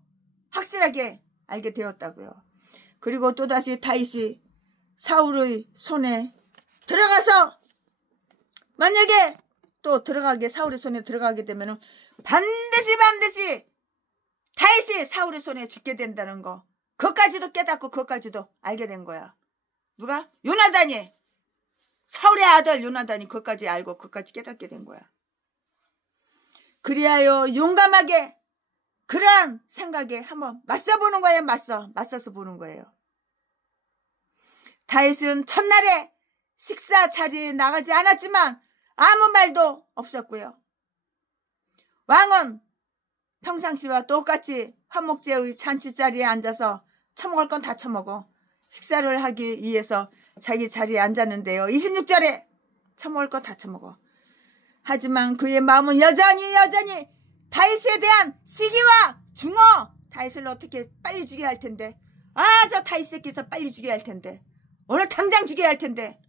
확실하게 알게 되었다고요. 그리고 또다시 다윗이 사울의 손에 들어가서 만약에 또 사울의 손에 들어가게 되면 반드시 다윗이 사울의 손에 죽게 된다는 거. 그것까지도 깨닫고 그것까지도 알게 된 거야. 누가? 요나단이. 사울의 아들 요나단이 그것까지 알고 그것까지 깨닫게 된 거야. 그리하여 용감하게 그러한 생각에 한번 맞서보는 거예요. 맞서서 보는 거예요. 다윗은 첫날에 식사 자리에 나가지 않았지만 아무 말도 없었고요. 왕은 평상시와 똑같이 화목제의 잔치자리에 앉아서 처먹을 건 다 처먹어 식사를 하기 위해서 자기 자리에 앉았는데요. 26절에 처먹을 건 다 처먹어. 하지만 그의 마음은 여전히 다윗에 대한 시기와 중어. 다윗을 어떻게 빨리 죽여야 할 텐데. 저 다윗 새끼에서 빨리 죽여야 할 텐데. 오늘 당장 죽여야 할 텐데.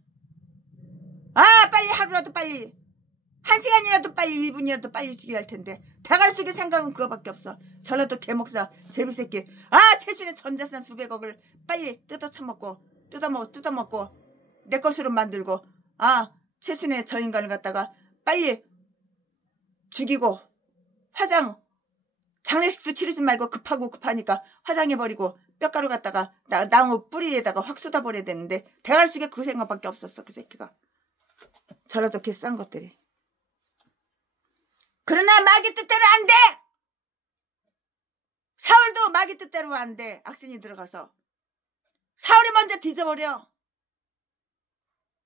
빨리 하루라도 빨리 1시간이라도 빨리 1분이라도 빨리 죽여야 할 텐데. 대갈 속의 생각은 그거밖에 없어. 전라도 개목사 제비새끼. 최순의 전재산 수백억을 빨리 뜯어먹고 내 것으로 만들고 최순의 저 인간을 갖다가 빨리 죽이고 장례식도 치르지 말고 급하니까 화장해버리고 뼈가루 갖다가 나무 뿌리에다가 확 쏟아버려야 되는데 대갈 속에 그 생각밖에 없었어. 그 새끼가. 전라도 개 싼 것들이. 그러나 마귀 뜻대로 안 돼. 사울도 마귀 뜻대로 안 돼. 악신이 들어가서 사울이 먼저 뒤져버려.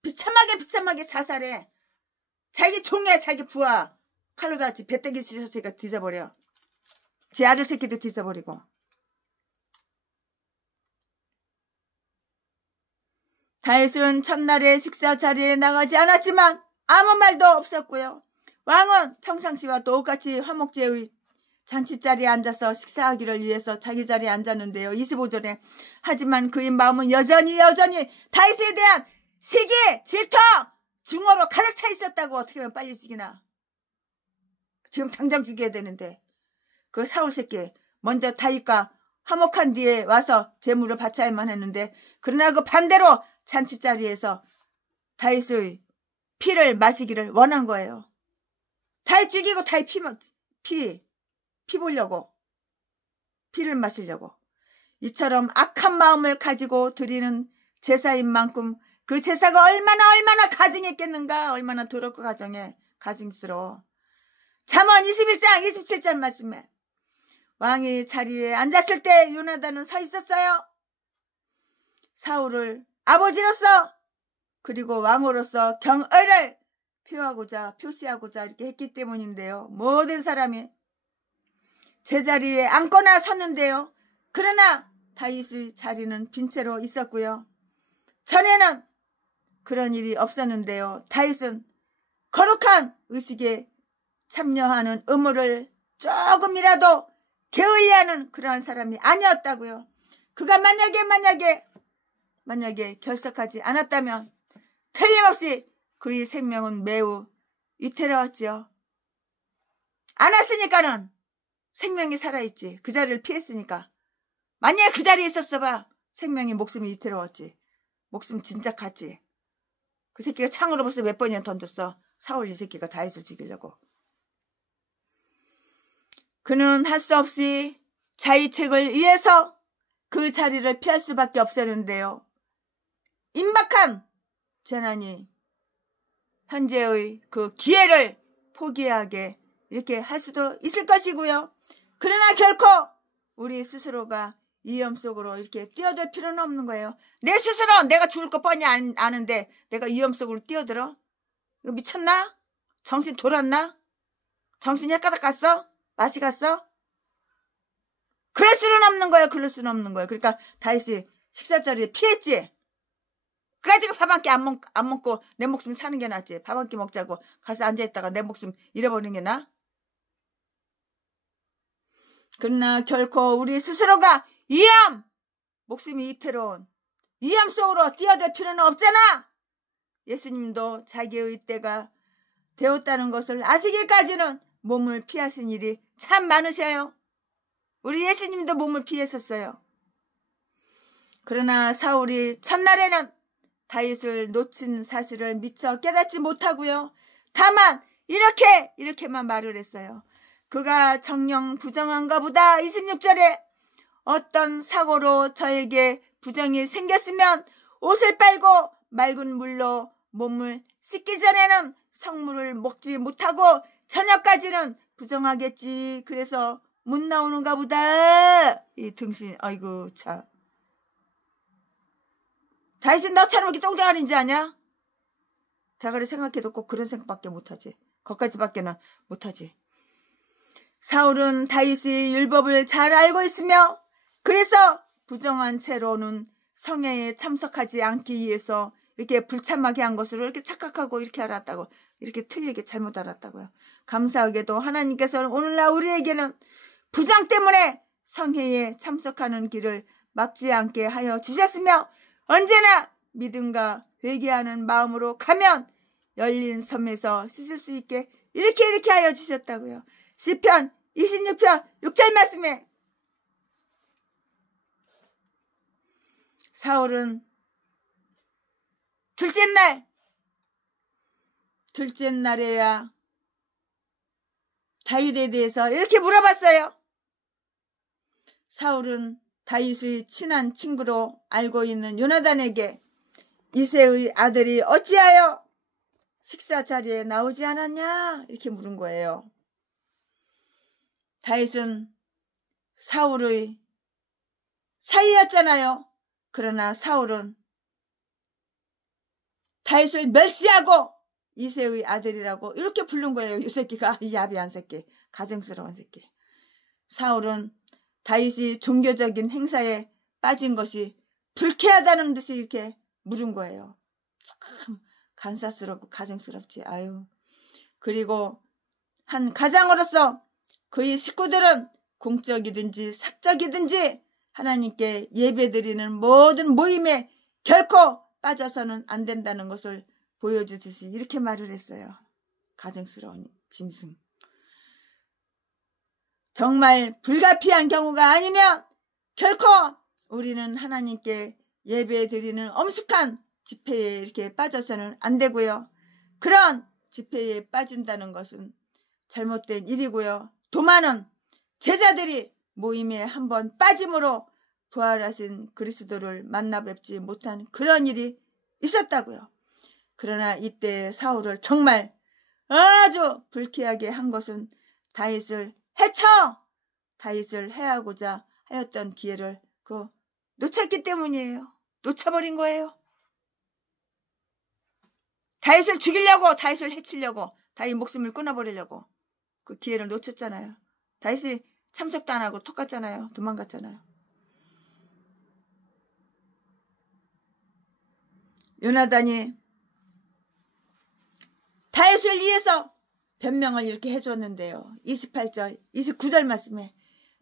비참하게 자살해. 자기 종에 자기 부하 칼로 다지 배때기 쑤셔서가 뒤져버려. 제 아들 새끼도 뒤져버리고. 다윗은 첫날에 식사 자리에 나가지 않았지만 아무 말도 없었고요. 왕은 평상시와 똑같이 화목제의 잔치자리에 앉아서 식사하기를 위해서 자기 자리에 앉았는데요. 25절에 하지만 그의 마음은 여전히 다윗에 대한 시기, 질투, 증오로 가득 차 있었다고. 어떻게 하면 빨리 죽이나. 지금 당장 죽여야 되는데. 그 사울 새끼 먼저 다윗과 화목한 뒤에 와서 제물을 바쳐야만 했는데, 그러나 그 반대로 잔치자리에서 다윗의 피를 마시기를 원한 거예요. 다윗 죽이고 다윗 피 보려고, 피를 마시려고. 이처럼 악한 마음을 가지고 드리는 제사인 만큼 그 제사가 얼마나 가증했겠는가. 얼마나 더럽고 가증스러워. 잠언 21장 27절 말씀에 왕이 자리에 앉았을 때 요나단은 서 있었어요. 사울을 아버지로서 그리고 왕으로서 경의를 표시하고자 이렇게 했기 때문인데요. 모든 사람이 제자리에 앉거나 섰는데요. 그러나 다윗의 자리는 빈 채로 있었고요. 전에는 그런 일이 없었는데요. 다윗은 거룩한 의식에 참여하는 의무를 조금이라도 게을리하는 그러한 사람이 아니었다고요. 그가 만약에 결석하지 않았다면 틀림없이 그의 생명은 매우 위태로웠지요. 안 왔으니까는 생명이 살아있지. 그 자리를 피했으니까. 만약에 그 자리에 있었어봐 생명이 목숨이 위태로웠지. 목숨 진짜 갔지. 그 새끼가 창으로 벌써 몇 번이나 던졌어. 사울 이 새끼가 다윗을 죽이려고. 그는 할 수 없이 자의책을 위해서 그 자리를 피할 수밖에 없었는데요. 임박한 재난이 현재의 그 기회를 포기하게 이렇게 할 수도 있을 것이고요. 그러나 결코 우리 스스로가 위험 속으로 이렇게 뛰어들 필요는 없는 거예요. 내 스스로 내가 죽을 거 뻔히 아는데 내가 위험 속으로 뛰어들어? 이거 미쳤나? 정신 돌았나? 정신이 헷가닥 갔어? 맛이 갔어? 그럴 수는 없는 거예요. 그러니까 다윗이 식사 자리에 피했지. 그가지고 밥 한 끼 안 먹고 내 목숨 사는 게 낫지. 밥 한 끼 먹자고 가서 앉아있다가 내 목숨 잃어버리는 게 나아? 그러나 결코 우리 스스로가 목숨이 위태로운 위험 속으로 뛰어들 필요는 없잖아. 예수님도 자기의 때가 되었다는 것을 아시기까지는 몸을 피하신 일이 참 많으셔요. 우리 예수님도 몸을 피했었어요. 그러나 사울이 첫날에는 다윗을 놓친 사실을 미처 깨닫지 못하고요. 다만 이렇게만 말을 했어요. 그가 정녕 부정한가 보다. 26절에 어떤 사고로 저에게 부정이 생겼으면 옷을 빨고 맑은 물로 몸을 씻기 전에는 성물을 먹지 못하고 저녁까지는 부정하겠지. 그래서 못 나오는가 보다. 이 등신, 아이고 참. 다윗은 너처럼 이렇게 똥대가리인지 아냐? 대가리 생각해도 꼭 그런 생각밖에 못하지. 거기까지밖에는 못하지. 사울은 다윗의 율법을 잘 알고 있으며 그래서 부정한 채로는 성회에 참석하지 않기 위해서 이렇게 불참하게 한 것으로 이렇게 착각하고 이렇게 알았다고, 이렇게 틀리게 잘못 알았다고요. 감사하게도 하나님께서는 오늘날 우리에게는 부정 때문에 성회에 참석하는 길을 막지 않게 하여 주셨으며 언제나 믿음과 회개하는 마음으로 가면 열린 섬에서 씻을 수 있게 이렇게 하여 주셨다고요. 시편 26편 6절 말씀에 사울은 둘째 날에야 다윗에 대해서 이렇게 물어봤어요. 사울은 다윗의 친한 친구로 알고 있는 요나단에게 이새의 아들이 어찌하여 식사 자리에 나오지 않았냐? 이렇게 물은 거예요. 다윗은 사울의 사이였잖아요. 그러나 사울은 다윗을 멸시하고 이새의 아들이라고 이렇게 부른 거예요. 이 새끼가, 이 야비한 새끼, 가증스러운 새끼. 사울은 다윗이 종교적인 행사에 빠진 것이 불쾌하다는 듯이 이렇게 물은 거예요. 참 간사스럽고 가증스럽지. 아유. 그리고 한 가장으로서 그의 식구들은 공적이든지 사적이든지 하나님께 예배드리는 모든 모임에 결코 빠져서는 안 된다는 것을 보여주듯이 이렇게 말을 했어요. 가증스러운 짐승. 정말 불가피한 경우가 아니면 결코 우리는 하나님께 예배드리는 엄숙한 집회에 이렇게 빠져서는 안 되고요. 그런 집회에 빠진다는 것은 잘못된 일이고요. 또 많은 제자들이 모임에 한번 빠짐으로 부활하신 그리스도를 만나 뵙지 못한 그런 일이 있었다고요. 그러나 이때 사울을 정말 아주 불쾌하게 한 것은 다윗을 해하고자 하였던 기회를 놓쳤기 때문이에요. 놓쳐버린 거예요. 다윗을 죽이려고, 다윗을 해치려고, 다윗 목숨을 끊어버리려고 그 기회를 놓쳤잖아요. 다윗이 참석도 안 하고 똑같잖아요. 도망갔잖아요. 요나단이 다윗을 위해서 변명을 이렇게 해줬는데요. 28절, 29절 말씀에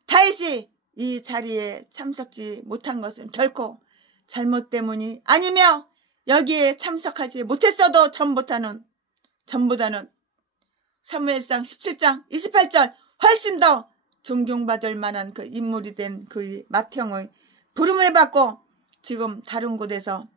다윗이 이 자리에 참석지 못한 것은 결코 잘못 때문이 아니며 여기에 참석하지 못했어도 전보다는 사무엘상 17장 28절 훨씬 더 존경받을 만한 그 인물이 된 그 맏형의 부름을 받고 지금 다른 곳에서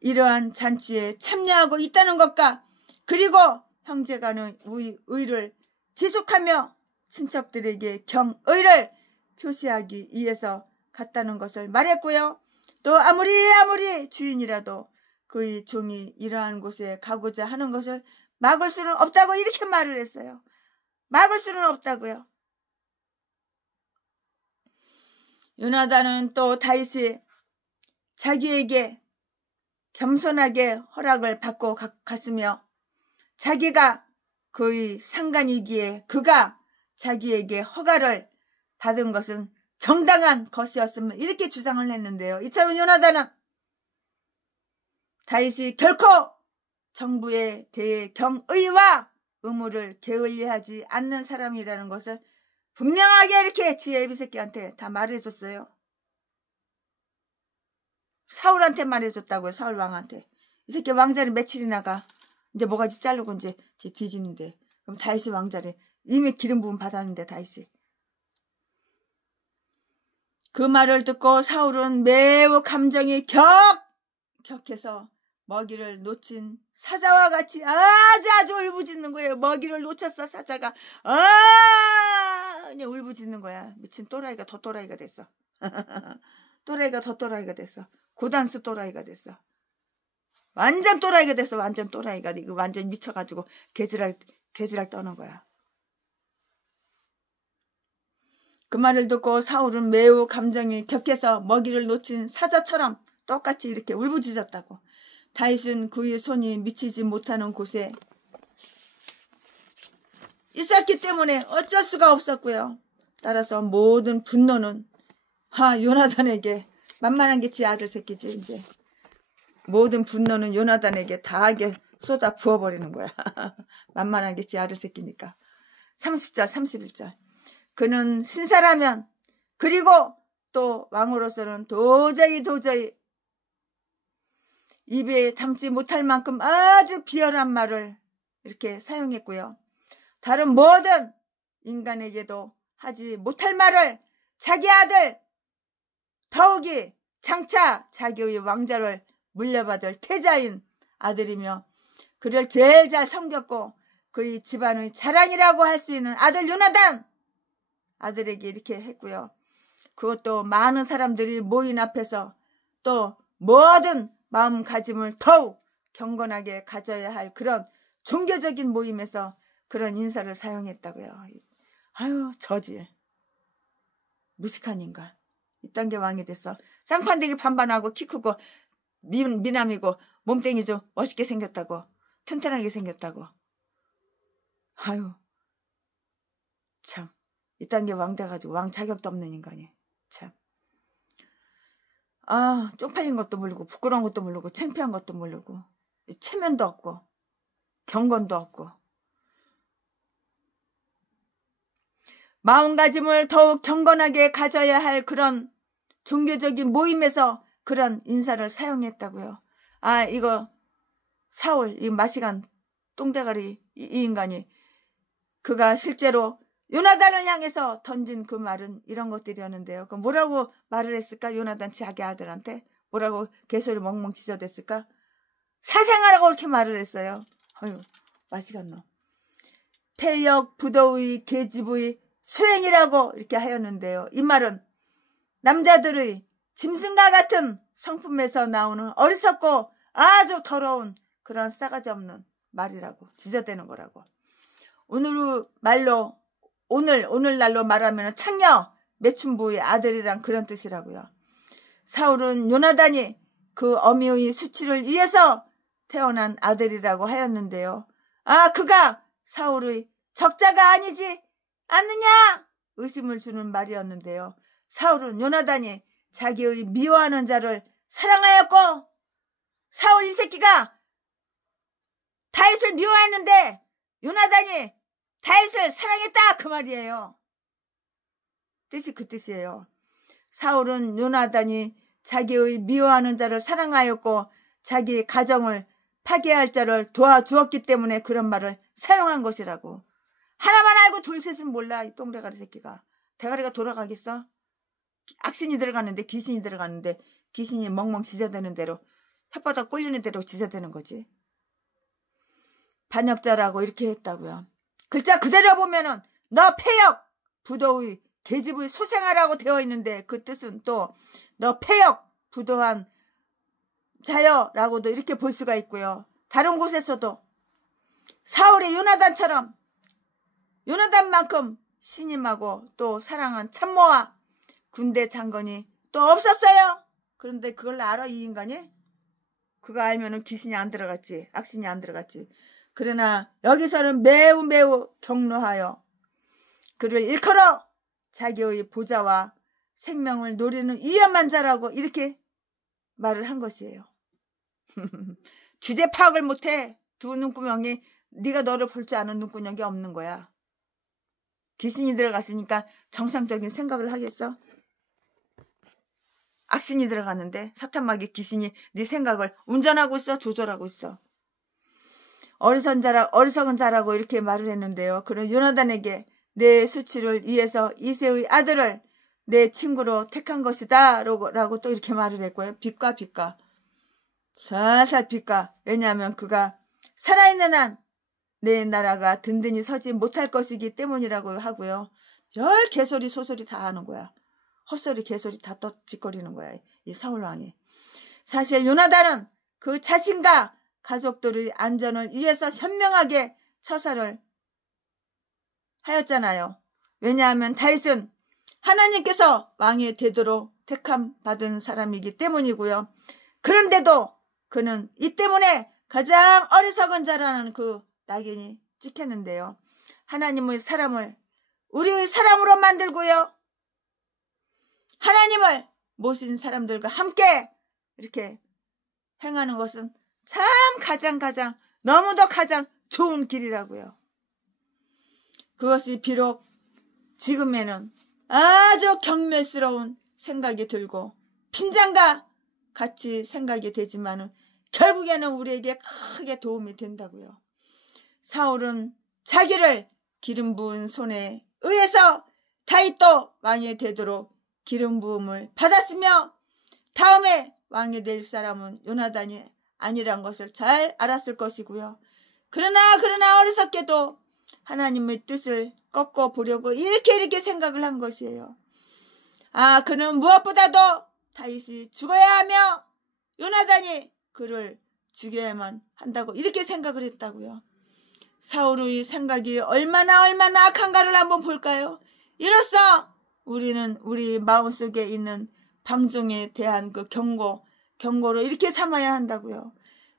이러한 잔치에 참여하고 있다는 것과 그리고 형제간의 의를 지속하며 친척들에게 경의를 표시하기 위해서 갔다는 것을 말했고요. 또 아무리 주인이라도 그의 종이 이러한 곳에 가고자 하는 것을 막을 수는 없다고 이렇게 말을 했어요. 막을 수는 없다고요. 요나단은 또 다윗이 자기에게 겸손하게 허락을 받고 갔으며 자기가 그의 상관이기에 그가 자기에게 허가를 받은 것은 정당한 것이었음을 이렇게 주장을 했는데요. 이처럼 요나단은 다윗이 결코 정부에 대해 경의와 의무를 게을리하지 않는 사람이라는 것을 분명하게 이렇게 지혜 애비새끼한테 다 말해줬어요. 사울한테 말해줬다고요. 사울 왕한테. 이 새끼 왕자리 며칠이나 가. 이제 뭐가지 자르고 이제 뒤지는데. 그럼 다윗이 왕자리. 이미 기름 부음 받았는데 다윗이. 그 말을 듣고 사울은 매우 감정이 격해서 먹이를 놓친 사자와 같이 아주 울부짖는 거예요. 먹이를 놓쳤어 사자가. 그냥 울부짖는 거야. 미친 또라이가 더 또라이가 됐어. 또라이가 더 또라이가 됐어. 고단수 또라이가 됐어. 완전 또라이가 됐어. 완전 또라이가. 이거 완전 미쳐가지고 개지랄 떠는 거야. 그 말을 듣고 사울은 매우 감정이 격해서 먹이를 놓친 사자처럼 똑같이 이렇게 울부짖었다고. 다윗은 그의 손이 미치지 못하는 곳에 있었기 때문에 어쩔 수가 없었고요. 따라서 모든 분노는 요나단에게, 만만한 게 지 아들 새끼지. 이제 모든 분노는 요나단에게 다하게 쏟아 부어버리는 거야. 만만한 게 지 아들 새끼니까. 30절 31절 그는 신사라면 그리고 또 왕으로서는 도저히 입에 담지 못할 만큼 아주 비열한 말을 이렇게 사용했고요. 다른 모든 인간에게도 하지 못할 말을 자기 아들, 더욱이 장차 자기의 왕자를 물려받을 태자인 아들이며 그를 제일 잘 섬겼고 그의 집안의 자랑이라고 할 수 있는 아들 요나단 아들에게 이렇게 했고요. 그것도 많은 사람들이 모인 앞에서 또 모든 마음가짐을 더욱 경건하게 가져야 할 그런 종교적인 모임에서 그런 인사를 사용했다고요. 아유 저질 무식한 인간. 이딴 게 왕이 됐어. 쌍판대기 반반하고 키 크고 미남이고 몸뚱이 좀 멋있게 생겼다고. 튼튼하게 생겼다고. 아유 참 이딴 게 왕 돼가지고 왕 자격도 없는 인간이. 참. 쪽팔린 것도 모르고 부끄러운 것도 모르고 창피한 것도 모르고 체면도 없고 경건도 없고 마음가짐을 더욱 경건하게 가져야 할 그런 종교적인 모임에서 그런 인사를 사용했다고요. 이거 사울, 이 마시간 똥대가리 이 인간이 그가 실제로 요나단을 향해서 던진 그 말은 이런 것들이었는데요. 그 뭐라고 말을 했을까? 요나단 자기 아들한테 뭐라고 개소리 멍멍 짖어댔을까? 사생하라고 그렇게 말을 했어요. 어휴, 마시간 놈. 폐역 부도의 계집의 소행이라고 이렇게 하였는데요. 이 말은 남자들의 짐승과 같은 성품에서 나오는 어리석고 아주 더러운 그런 싸가지 없는 말이라고, 짖어대는 거라고. 오늘날로 말하면 창녀 매춘부의 아들이란 그런 뜻이라고요. 사울은 요나단이 그 어미의 수치를 위해서 태어난 아들이라고 하였는데요. 아, 그가 사울의 적자가 아니지 않느냐 의심을 주는 말이었는데요. 사울은 요나단이 자기의 미워하는 자를 사랑하였고, 사울 이 새끼가 다윗을 미워했는데 요나단이 다윗을 사랑했다 그 말이에요. 뜻이 그 뜻이에요. 사울은 요나단이 자기의 미워하는 자를 사랑하였고 자기 가정을 파괴할 자를 도와주었기 때문에 그런 말을 사용한 것이라고. 하나만 알고 둘셋은 몰라. 이 똥대가리 새끼가. 대가리가 돌아가겠어? 악신이 들어갔는데, 귀신이 들어갔는데 귀신이 멍멍 짖어대는 대로, 혓바닥 꼴리는 대로 짖어대는 거지. 반역자라고 이렇게 했다고요. 글자 그대로 보면은 너 폐역 부도의 계집의 소생아라고 되어 있는데 그 뜻은 또 너 폐역 부도한 자여라고도 이렇게 볼 수가 있고요. 다른 곳에서도 사울의 요나단처럼 요나단만큼 신임하고 또 사랑한 참모와 군대 장관이 또 없었어요. 그런데 그걸 알아 이 인간이? 그거 알면은 귀신이 안 들어갔지, 악신이 안 들어갔지. 그러나 여기서는 매우 격노하여 그를 일컬어 자기의 보좌와 생명을 노리는 위험한 자라고 이렇게 말을 한 것이에요. 주제 파악을 못해. 두 눈구멍이 네가 너를 볼 줄 아는 눈구멍이 없는 거야. 귀신이 들어갔으니까 정상적인 생각을 하겠어? 악신이 들어갔는데 사탄마귀 귀신이 네 생각을 운전하고 있어, 조절하고 있어. 어리석은 자라고 이렇게 말을 했는데요. 그런 요나단에게 내 수치를 위해서 이새의 아들을 내 친구로 택한 것이다 라고 또 이렇게 말을 했고요. 빛과 살살 빛과. 왜냐하면 그가 살아있는 한 내 나라가 든든히 서지 못할 것이기 때문이라고 하고요. 별 개소리 소소리 다 하는 거야. 헛소리 개소리 다 떠짓거리는 거야, 이 사울왕이. 사실 요나단은 그 자신과 가족들의 안전을 위해서 현명하게 처사를 하였잖아요. 왜냐하면 다윗은 하나님께서 왕이 되도록 택함 받은 사람이기 때문이고요. 그런데도 그는 이 때문에 가장 어리석은 자라는 그 낙인이 찍혔는데요. 하나님의 사람을 우리의 사람으로 만들고요. 하나님을 모신 사람들과 함께 이렇게 행하는 것은 참 가장 너무도 가장 좋은 길이라고요. 그것이 비록 지금에는 아주 경멸스러운 생각이 들고 핀장과 같이 생각이 되지만은 결국에는 우리에게 크게 도움이 된다고요. 사울은 자기를 기름 부은 손에 의해서 다윗도 왕이 되도록 기름 부음을 받았으며 다음에 왕이 될 사람은 요나단이 아니란 것을 잘 알았을 것이고요. 그러나 어리석게도 하나님의 뜻을 꺾어 보려고 이렇게 생각을 한 것이에요. 아, 그는 무엇보다도 다윗이 죽어야 하며 요나단이 그를 죽여야만 한다고 이렇게 생각을 했다고요. 사울의 생각이 얼마나 악한가를 한번 볼까요? 이로써 우리는 우리 마음속에 있는 방종에 대한 그 경고로 이렇게 삼아야 한다고요.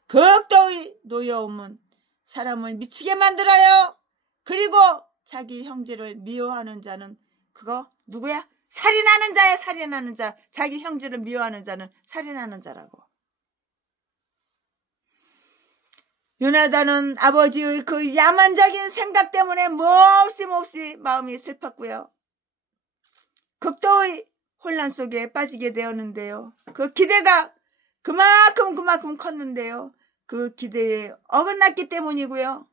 극도의 노여움은 사람을 미치게 만들어요. 그리고 자기 형제를 미워하는 자는 그거 누구야? 살인하는 자야, 살인하는 자. 자기 형제를 미워하는 자는 살인하는 자라고. 요나단은 아버지의 그 야만적인 생각 때문에 몹시 마음이 슬펐고요. 극도의 혼란 속에 빠지게 되었는데요. 그 기대가 그만큼 컸는데요. 그 기대에 어긋났기 때문이고요.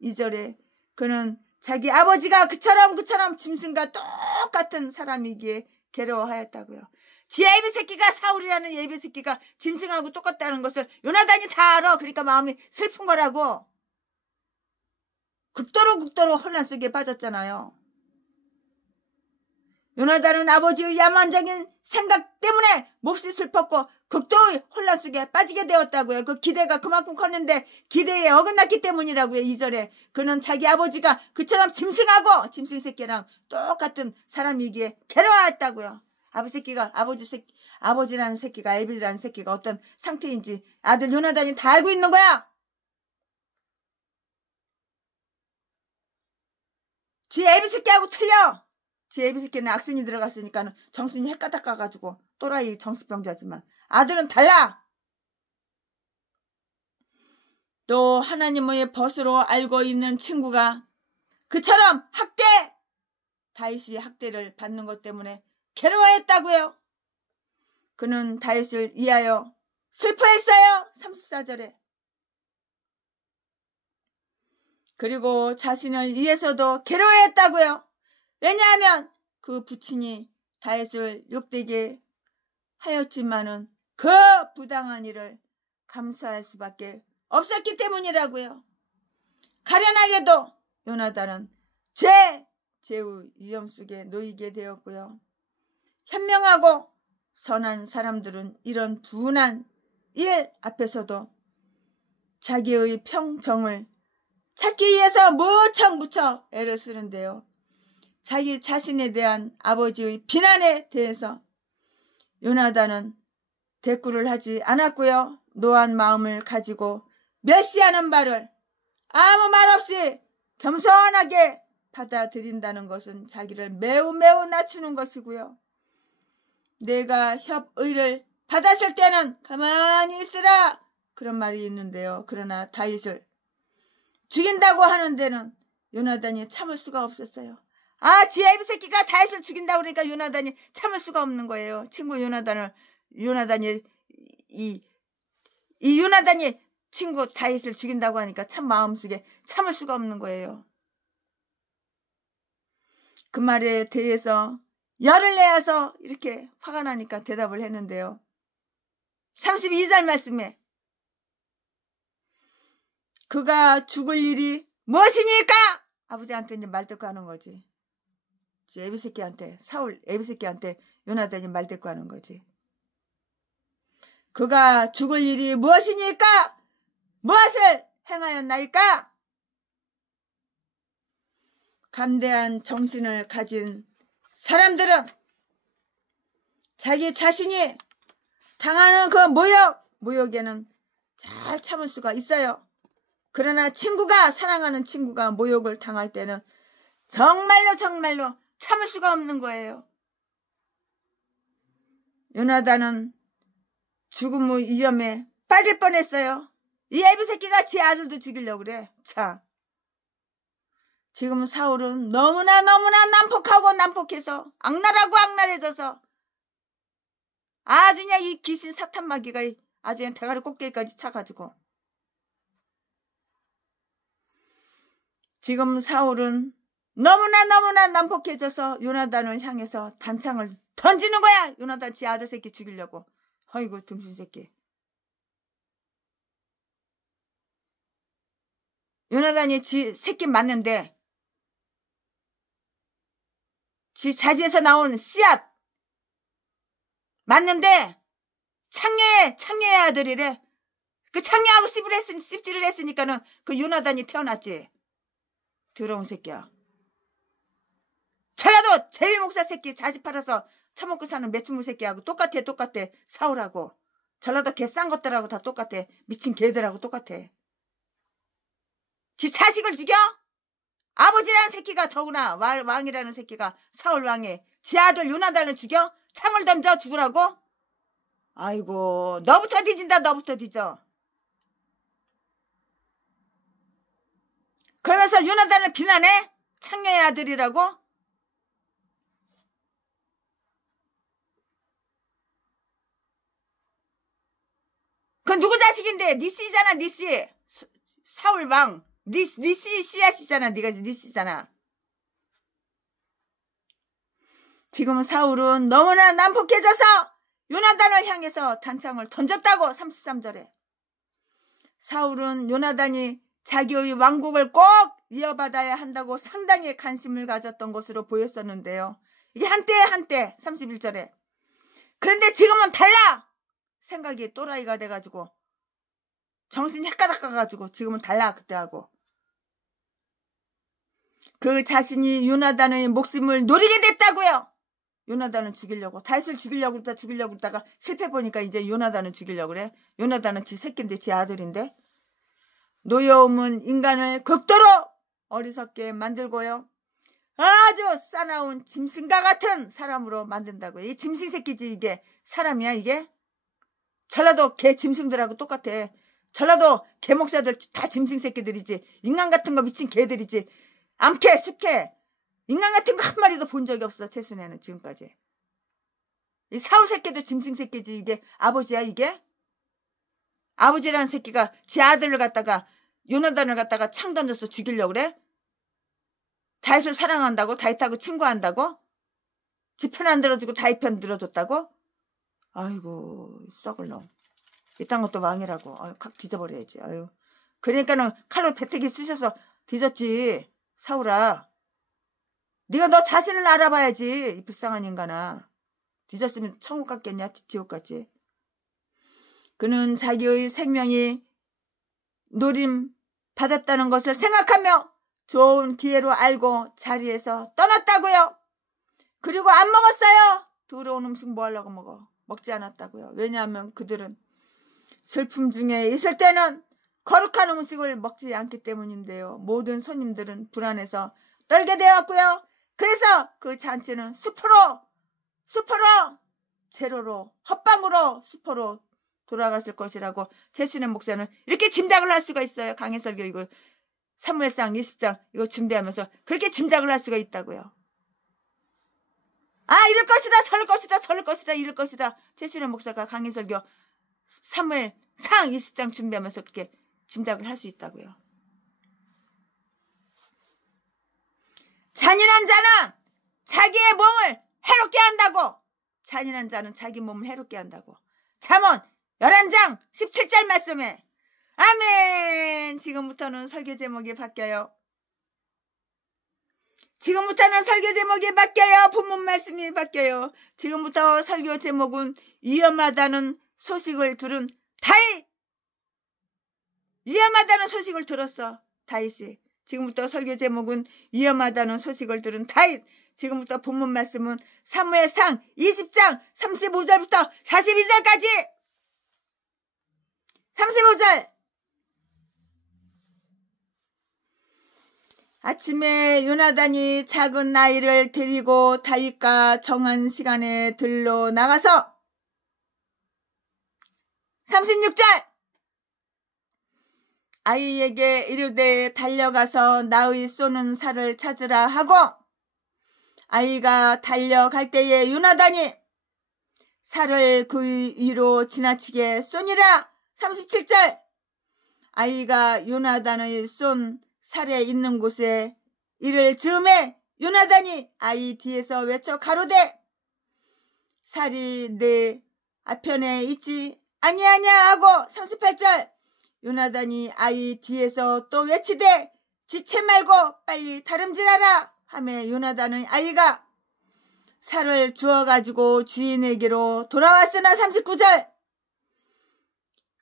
2절에 그는 자기 아버지가 그처럼 짐승과 똑같은 사람이기에 괴로워하였다고요. 지 예비 새끼가, 사울이라는 예비 새끼가 짐승하고 똑같다는 것을 요나단이 다 알아. 그러니까 마음이 슬픈 거라고. 극도로 혼란 속에 빠졌잖아요. 요나단은 아버지의 야만적인 생각 때문에 몹시 슬펐고 극도의 혼란 속에 빠지게 되었다고요. 그 기대가 그만큼 컸는데 기대에 어긋났기 때문이라고요. 2절에 그는 자기 아버지가 그처럼 짐승하고 짐승 새끼랑 똑같은 사람이기에 괴로워했다고요. 아버지라는 새끼가, 에빌이라는 새끼가 어떤 상태인지 아들 요나단이 다 알고 있는 거야. 지 에비 새끼하고 틀려. 지 에비 새끼는 악순이 들어갔으니까 정순이 헷가닥 가가지고 또라이 정신병자지만 아들은 달라. 또 하나님의 벗으로 알고 있는 친구가 그처럼 다윗이 학대를 받는 것 때문에 괴로워했다고요. 그는 다윗을 위하여 슬퍼했어요. 34절에. 그리고 자신을 위해서도 괴로워했다고요. 왜냐하면 그 부친이 다윗을 욕되게 하였지만은 그 부당한 일을 감수할 수밖에 없었기 때문이라고요. 가련하게도 요나단은 죄의 위험 속에 놓이게 되었고요. 현명하고 선한 사람들은 이런 분한 일 앞에서도 자기의 평정을 찾기 위해서 무척 애를 쓰는데요. 자기 자신에 대한 아버지의 비난에 대해서 요나단은 대꾸를 하지 않았고요. 노한 마음을 가지고 멸시하는 말을 아무 말 없이 겸손하게 받아들인다는 것은 자기를 매우 낮추는 것이고요. 내가 협의를 받았을 때는 가만히 있으라 그런 말이 있는데요. 그러나 다윗을 죽인다고 하는 데는 요나단이 참을 수가 없었어요. 지 예비 새끼가 다윗을 죽인다고 그러니까 요나단이 참을 수가 없는 거예요. 친구 요나단이 친구 다윗을 죽인다고 하니까 참 마음속에 참을 수가 없는 거예요. 그 말에 대해서 열을 내어서 이렇게 화가 나니까 대답을 했는데요. 32절 말씀에 그가 죽을 일이 무엇이니까? 아버지한테 이제 말대꾸 하는 거지. 사울 에비새끼한테 요나단이 말대꾸 하는 거지. 그가 죽을 일이 무엇이니까? 무엇을 행하였나이까? 감대한 정신을 가진 사람들은 자기 자신이 당하는 그 모욕에는 잘 참을 수가 있어요. 그러나 사랑하는 친구가 모욕을 당할 때는 정말로 참을 수가 없는 거예요. 요나단은 죽음의 위험에 빠질 뻔했어요. 이 애비 새끼가 지 아들도 죽이려고 그래. 자, 지금 사울은 너무나 난폭해서 악랄해져서 아주 그냥 이 귀신 사탄마귀가 아주 그냥 대가리 꼭대기까지 차가지고 지금 사울은 너무나 난폭해져서 요나단을 향해서 단창을 던지는 거야. 요나단 지 아들 새끼 죽이려고. 아이고 등신 새끼. 요나단이 지 새끼 맞는데 지 자지에서 나온 씨앗 맞는데 창녀의 아들이래. 그 창녀하고 씹질을 했으니까는 그 요나단이 태어났지. 더러운 새끼야. 전라도 제비 목사 새끼 자지 팔아서 처먹고 사는 매춘무 새끼하고 똑같아. 사울하고 전라도 개 싼 것들하고 다 똑같아. 미친 개들하고 똑같아. 지 자식을 죽여? 아버지라는 새끼가 더구나 왕이라는 새끼가 사울 왕이 지 아들 요나단을 죽여? 창을 던져 죽으라고? 아이고 너부터 뒤져. 그러면서 요나단을 비난해? 창녀의 아들이라고? 그건 누구 자식인데? 니씨잖아, 니씨. 사울 왕. 니씨 씨앗이잖아. 네가 니씨잖아. 지금 사울은 너무나 난폭해져서 요나단을 향해서 단창을 던졌다고. 33절에. 사울은 요나단이 자기의 왕국을 꼭 이어받아야 한다고 상당히 관심을 가졌던 것으로 보였었는데요. 이게 한때 31절에. 그런데 지금은 달라. 생각이 또라이가 돼가지고 정신이 헷가닥 가가지고 지금은 달라. 그때하고. 그 자신이 요나단의 목숨을 노리게 됐다고요. 요나단을 죽이려고. 다윗을 죽이려고 그러다가 실패 보니까 이제 요나단을 죽이려고 그래. 요나단은 지 새끼인데 지 아들인데. 노여움은 인간을 극도로 어리석게 만들고요. 아주 싸나운 짐승과 같은 사람으로 만든다고요. 이 짐승 새끼지. 이게 사람이야 이게? 전라도 개 짐승들하고 똑같아. 전라도 개 목사들 다 짐승 새끼들이지. 인간 같은 거 미친 개들이지. 암캐 숲캐 인간 같은 거 한 마리도 본 적이 없어. 최순애는 지금까지. 이 사후 새끼도 짐승 새끼지. 이게 아버지야 이게? 아버지라는 새끼가 지 아들을 갖다가 요나단을 갖다가 창 던져서 죽이려고 그래? 다윗을 사랑한다고? 다윗하고 친구한다고? 지 편 안 들어주고 다윗 편 들어줬다고? 아이고 썩을 놈. 이딴 것도 왕이라고. 아유, 칵 뒤져버려야지. 아유. 그러니까는 칼로 배태기 쑤셔서 뒤졌지. 사울아. 네가 너 자신을 알아봐야지. 이 불쌍한 인간아. 뒤졌으면 천국 갔겠냐? 지옥 갔지. 그는 자기의 생명이 노림 받았다는 것을 생각하며 좋은 기회로 알고 자리에서 떠났다고요. 그리고 안 먹었어요. 더러운 음식 뭐 하려고 먹어. 먹지 않았다고요. 왜냐하면 그들은 슬픔 중에 있을 때는 거룩한 음식을 먹지 않기 때문인데요. 모든 손님들은 불안해서 떨게 되었고요. 그래서 그 잔치는 수포로 제로로 헛방으로 수포로 돌아갔을 것이라고 최순애 목사는 이렇게 짐작을 할 수가 있어요. 강해설교 이거 사무엘상 20장 이거 준비하면서 그렇게 짐작을 할 수가 있다고요. 아 이럴 것이다 저럴 것이다 이럴 것이다. 최순애 목사가 강해설교 사무엘상 20장 준비하면서 그렇게 짐작을 할 수 있다고요. 잔인한 자는 자기의 몸을 해롭게 한다고. 잔인한 자는 자기 몸을 해롭게 한다고. 잠언 11장 17절 말씀에 아멘. 지금부터는 설교 제목이 바뀌어요. 지금부터는 설교 제목이 바뀌어요. 본문 말씀이 바뀌어요. 지금부터 설교 제목은 위험하다는 소식을 들은 다윗. 위험하다는 소식을 들었어. 다윗이. 지금부터 설교 제목은 위험하다는 소식을 들은 다윗. 지금부터 본문 말씀은 사무엘상 20장 35절부터 42절까지. 35절. 아침에 요나단이 작은 아이를 데리고 다윗과 정한 시간에 들러 나가서 36절. 아이에게 이르되 달려가서 나의 쏘는 살을 찾으라 하고 아이가 달려갈 때에 요나단이 살을 그 위로 지나치게 쏘니라. 37절. 아이가 요나단의 쏜 살에 있는 곳에 이를 즈음에 요나단이 아이 뒤에서 외쳐 가로되 살이 내 앞편에 있지 아니하냐 하고 38절. 요나단이 아이 뒤에서 또 외치되 지체 말고 빨리 다름질하라 하며 요나단의 아이가 살을 주워가지고 주인에게로 돌아왔으나 39절.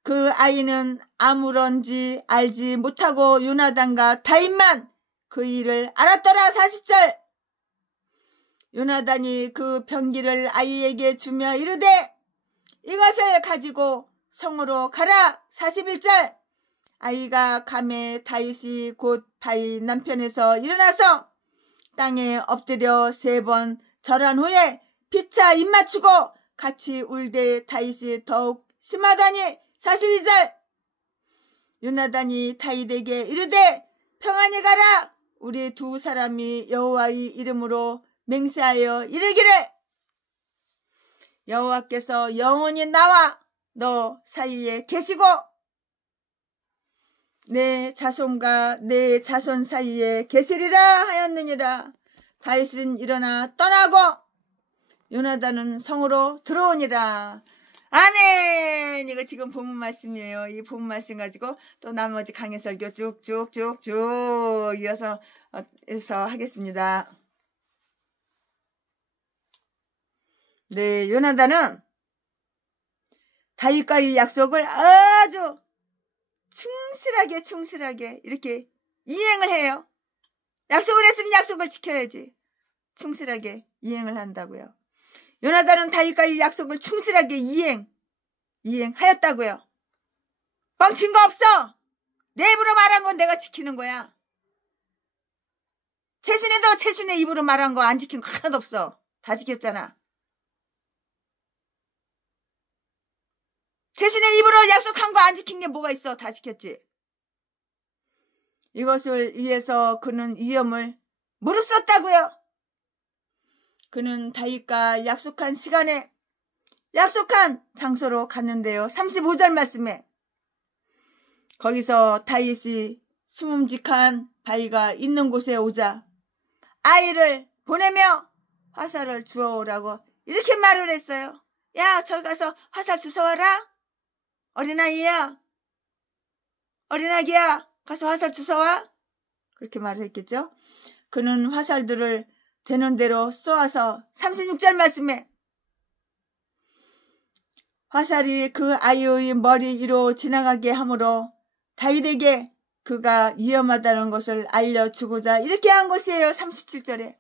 그 아이는 아무런지 알지 못하고 요나단과 다윗만 그 일을 알았더라. 40절. 요나단이 그 병기를 아이에게 주며 이르되 이것을 가지고 성으로 가라. 41절. 아이가 가매 다윗이 곧 바위 남편에서 일어나서 땅에 엎드려 3번 절한 후에 피차 입맞추고 같이 울되 다윗이 더욱 심하다니. 42절. 요나단이 다윗에게 이르되 평안히 가라. 우리 두 사람이 여호와의 이름으로 맹세하여 이르기를 여호와께서 영원히 나와 너 사이에 계시고 내 자손과 내 자손 사이에 계시리라 하였느니라. 다윗은 일어나 떠나고 요나단은 성으로 들어오니라. 아멘. 이거 지금 본문 말씀이에요. 이 본문 말씀 가지고 또 나머지 강해 설교 쭉쭉쭉쭉 이어서 하겠습니다. 네, 요나단은 다윗과의 약속을 아주 충실하게 이렇게 이행을 해요. 약속을 했으면 약속을 지켜야지. 충실하게 이행을 한다고요. 요나단은 다윗과의 약속을 충실하게 이행하였다고요. 뻥친 거 없어. 내 입으로 말한 건 내가 지키는 거야. 최순애도 최순애 입으로 말한 거 안 지킨 거 하나도 없어. 다 지켰잖아. 최순애 입으로 약속한 거 안 지킨 게 뭐가 있어. 다 지켰지. 이것을 위해서 그는 위험을 무릅썼다고요. 그는 다윗과 약속한 시간에 약속한 장소로 갔는데요. 35절 말씀에 거기서 다윗이 숨음직한 바위가 있는 곳에 오자 아이를 보내며 화살을 주워오라고 이렇게 말을 했어요. 야, 저기 가서 화살 주워와라. 어린아이야. 어린아기야. 가서 화살 주워와. 그렇게 말을 했겠죠. 그는 화살들을 되는 대로 쏘아서 36절 말씀에 화살이 그 아이의 머리 위로 지나가게 하므로 다윗에게 그가 위험하다는 것을 알려주고자 이렇게 한 것이에요. 37절에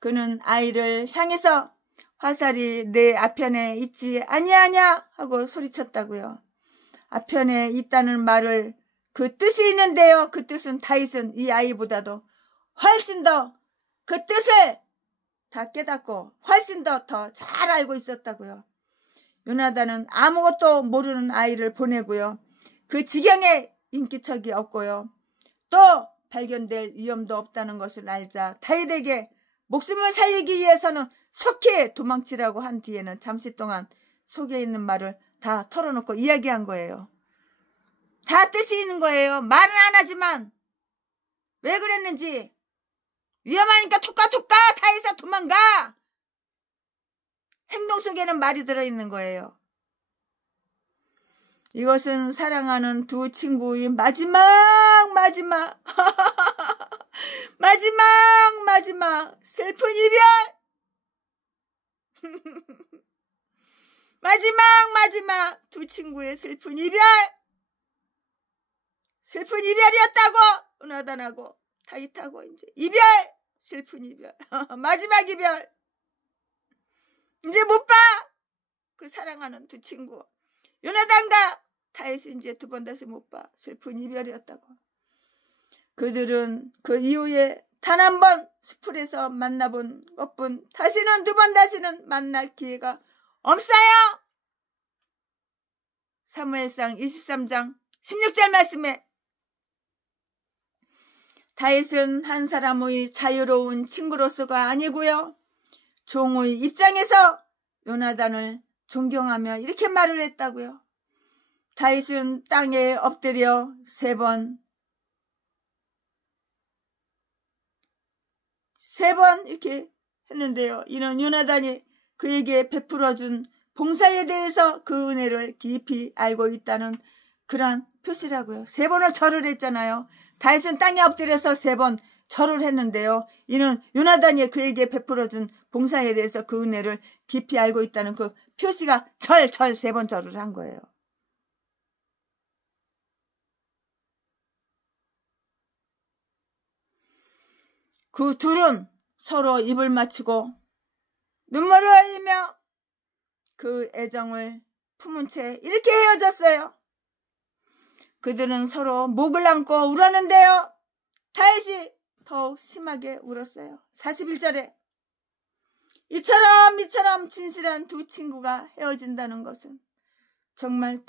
그는 아이를 향해서 화살이 내 앞편에 있지 아니하냐 하고 소리쳤다고요. 앞편에 있다는 말을 그 뜻이 있는데요. 그 뜻은 다윗은 이 아이보다도 훨씬 더 그 뜻을 다 깨닫고 훨씬 더 잘 알고 있었다고요. 요나단은 아무것도 모르는 아이를 보내고요. 그 지경에 인기척이 없고요. 또 발견될 위험도 없다는 것을 알자 다윗에게 목숨을 살리기 위해서는 속히 도망치라고 한 뒤에는 잠시 동안 속에 있는 말을 다 털어놓고 이야기한 거예요. 다 뜻이 있는 거예요. 말은 안 하지만 왜 그랬는지 위험하니까 톡까 다윗아 도망가. 행동 속에는 말이 들어있는 거예요. 이것은 사랑하는 두 친구의 마지막 슬픈 이별. 마지막 두 친구의 슬픈 이별이었다고. 요나단하고 다윗하고 이제 이별. 슬픈 이별. 마지막 이별. 이제 못 봐. 그 사랑하는 두 친구. 요나단과 다윗이 이제 두 번 다시 못 봐. 슬픈 이별이었다고. 그들은 그 이후에 단 한 번 수풀에서 만나본 것뿐 다시는 두 번 다시는 만날 기회가 없어요. 사무엘상 23장 16절 말씀에 다윗은 한 사람의 자유로운 친구로서가 아니고요. 종의 입장에서 요나단을 존경하며 이렇게 말을 했다고요. 다윗은 땅에 엎드려 3번 이렇게 했는데요. 이는 요나단이 그에게 베풀어준 봉사에 대해서 그 은혜를 깊이 알고 있다는 그런 표시라고요. 3번을 절을 했잖아요. 다윗은 땅에 엎드려서 3번 절을 했는데요. 이는 요나단이 그에게 베풀어준 봉사에 대해서 그 은혜를 깊이 알고 있다는 그 표시가 3번 절을 한 거예요. 그 둘은 서로 입을 맞추고 눈물을 흘리며 그 애정을 품은 채 이렇게 헤어졌어요. 그들은 서로 목을 안고 울었는데요. 다윗이 더욱 심하게 울었어요. 41절에 이처럼 진실한 두 친구가 헤어진다는 것은 정말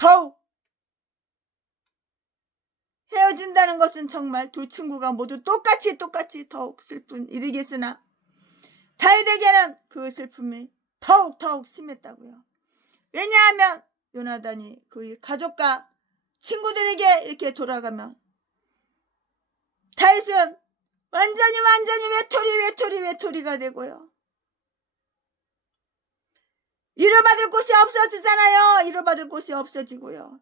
헤어진다는 것은 정말 두 친구가 모두 똑같이 더욱 슬픈 일이겠으나 다윗에게는 그 슬픔이 더욱 심했다고요. 왜냐하면 요나단이 그 가족과 친구들에게 이렇게 돌아가면 다윗은 완전히 외톨이가 되고요. 위로받을 곳이 없어지잖아요. 위로받을 곳이 없어지고요.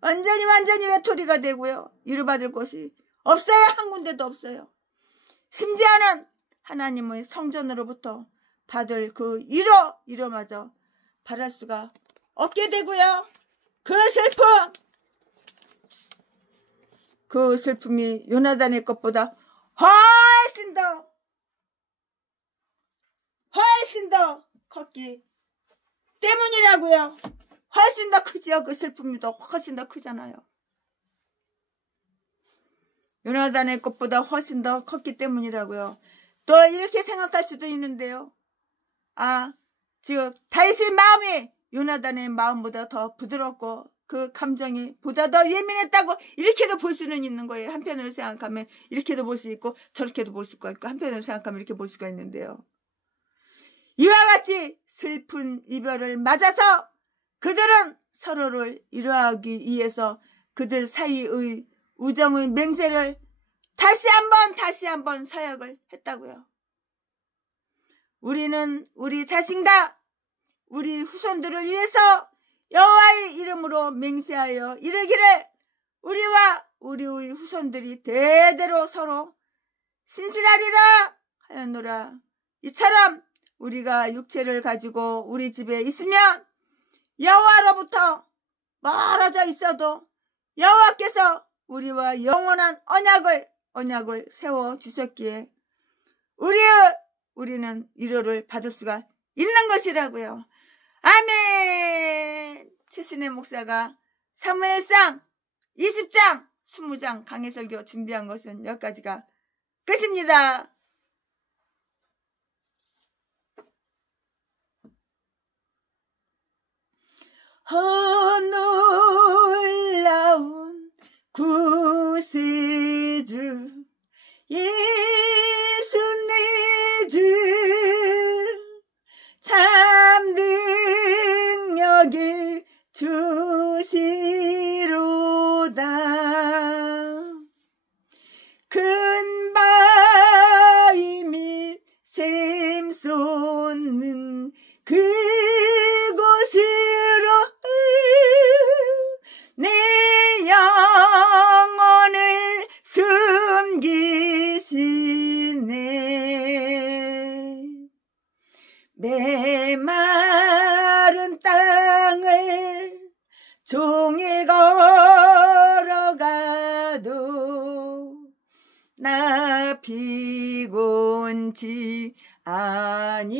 완전히 외톨이가 되고요. 위로받을 곳이 없어요. 한 군데도 없어요. 심지어는 하나님의 성전으로부터 받을 그 위로마저 바랄 수가 없게 되고요. 그 슬픔이 요나단의 것보다 훨씬 더 컸기 때문이라고요. 훨씬 더 크지요. 그 슬픔이 더 훨씬 더 크잖아요. 요나단의 것보다 훨씬 더 컸기 때문이라고요. 또 이렇게 생각할 수도 있는데요. 즉 다윗의 마음이 요나단의 마음보다 더 부드럽고 그 감정이 보다 더 예민했다고 이렇게도 볼 수는 있는 거예요. 한편으로 생각하면 이렇게도 볼 수 있고 저렇게도 볼 수가 있고 한편으로 생각하면 이렇게 볼 수가 있는데요. 이와 같이 슬픈 이별을 맞아서 그들은 서로를 위로하기 위해서 그들 사이의 우정의 맹세를 다시 한번 서약을 했다고요. 우리는 우리 자신과 우리 후손들을 위해서 여호와의 이름으로 맹세하여 이르기를 우리와 우리의 후손들이 대대로 서로 신실하리라 하였노라. 이처럼 우리가 육체를 가지고 우리 집에 있으면 여호와로부터 멀어져 있어도 여호와께서 우리와 영원한 언약을 세워 주셨기에 우리는 위로를 받을 수가 있는 것이라고요. 아멘. 최순애 목사가 사무엘상 20장 20장 강해설교 준비한 것은 여기까지가 끝입니다. 놀라운 구세주 예수 내 주 참 능력이 주시로다. 큰 바위 및 샘솟는 그곳으로 내 영혼을 숨기시네. 메마른 땅을 종일 걸어가도 나 피곤치 아니하며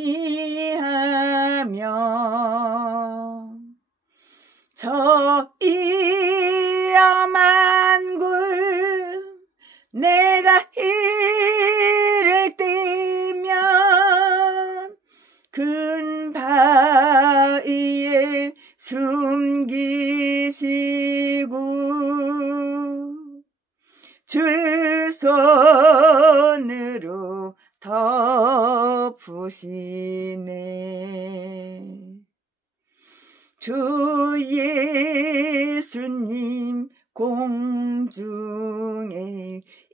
저 위험한 곳 내가 이를 때면 큰 바위에 숨기시고 줄 손으로 덮으시네. 주 예수님 공중에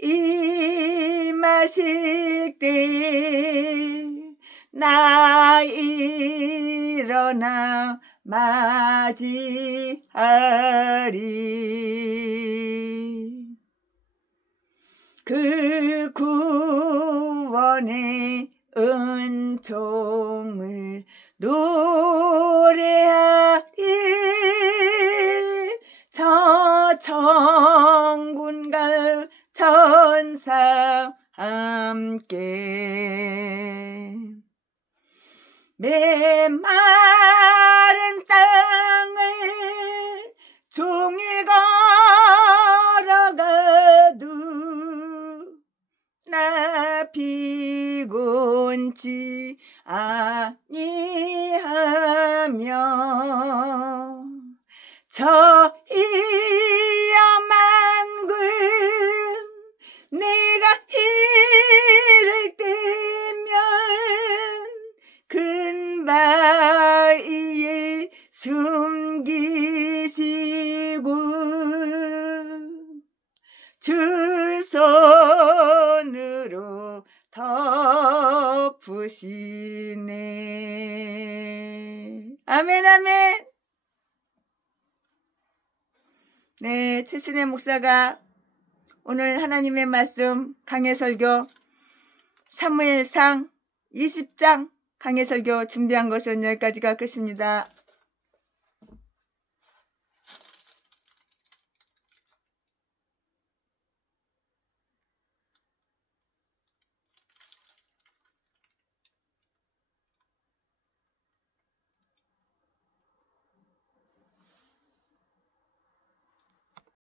임하실 때 나 일어나 맞이하리. 그 구원의 은총을 노래하리. 저 천군과 천사 함께 메마른 땅을 종일 걸어가도 나 피곤치 아니하며 저 위험한 곳 내가 이를 때면 큰 바위에 숨 베푸시네. 아멘, 아멘. 네, 최순애 목사가 오늘 하나님의 말씀 강해설교 사무엘상 20장 강해설교 준비한 것은 여기까지가 끝입니다.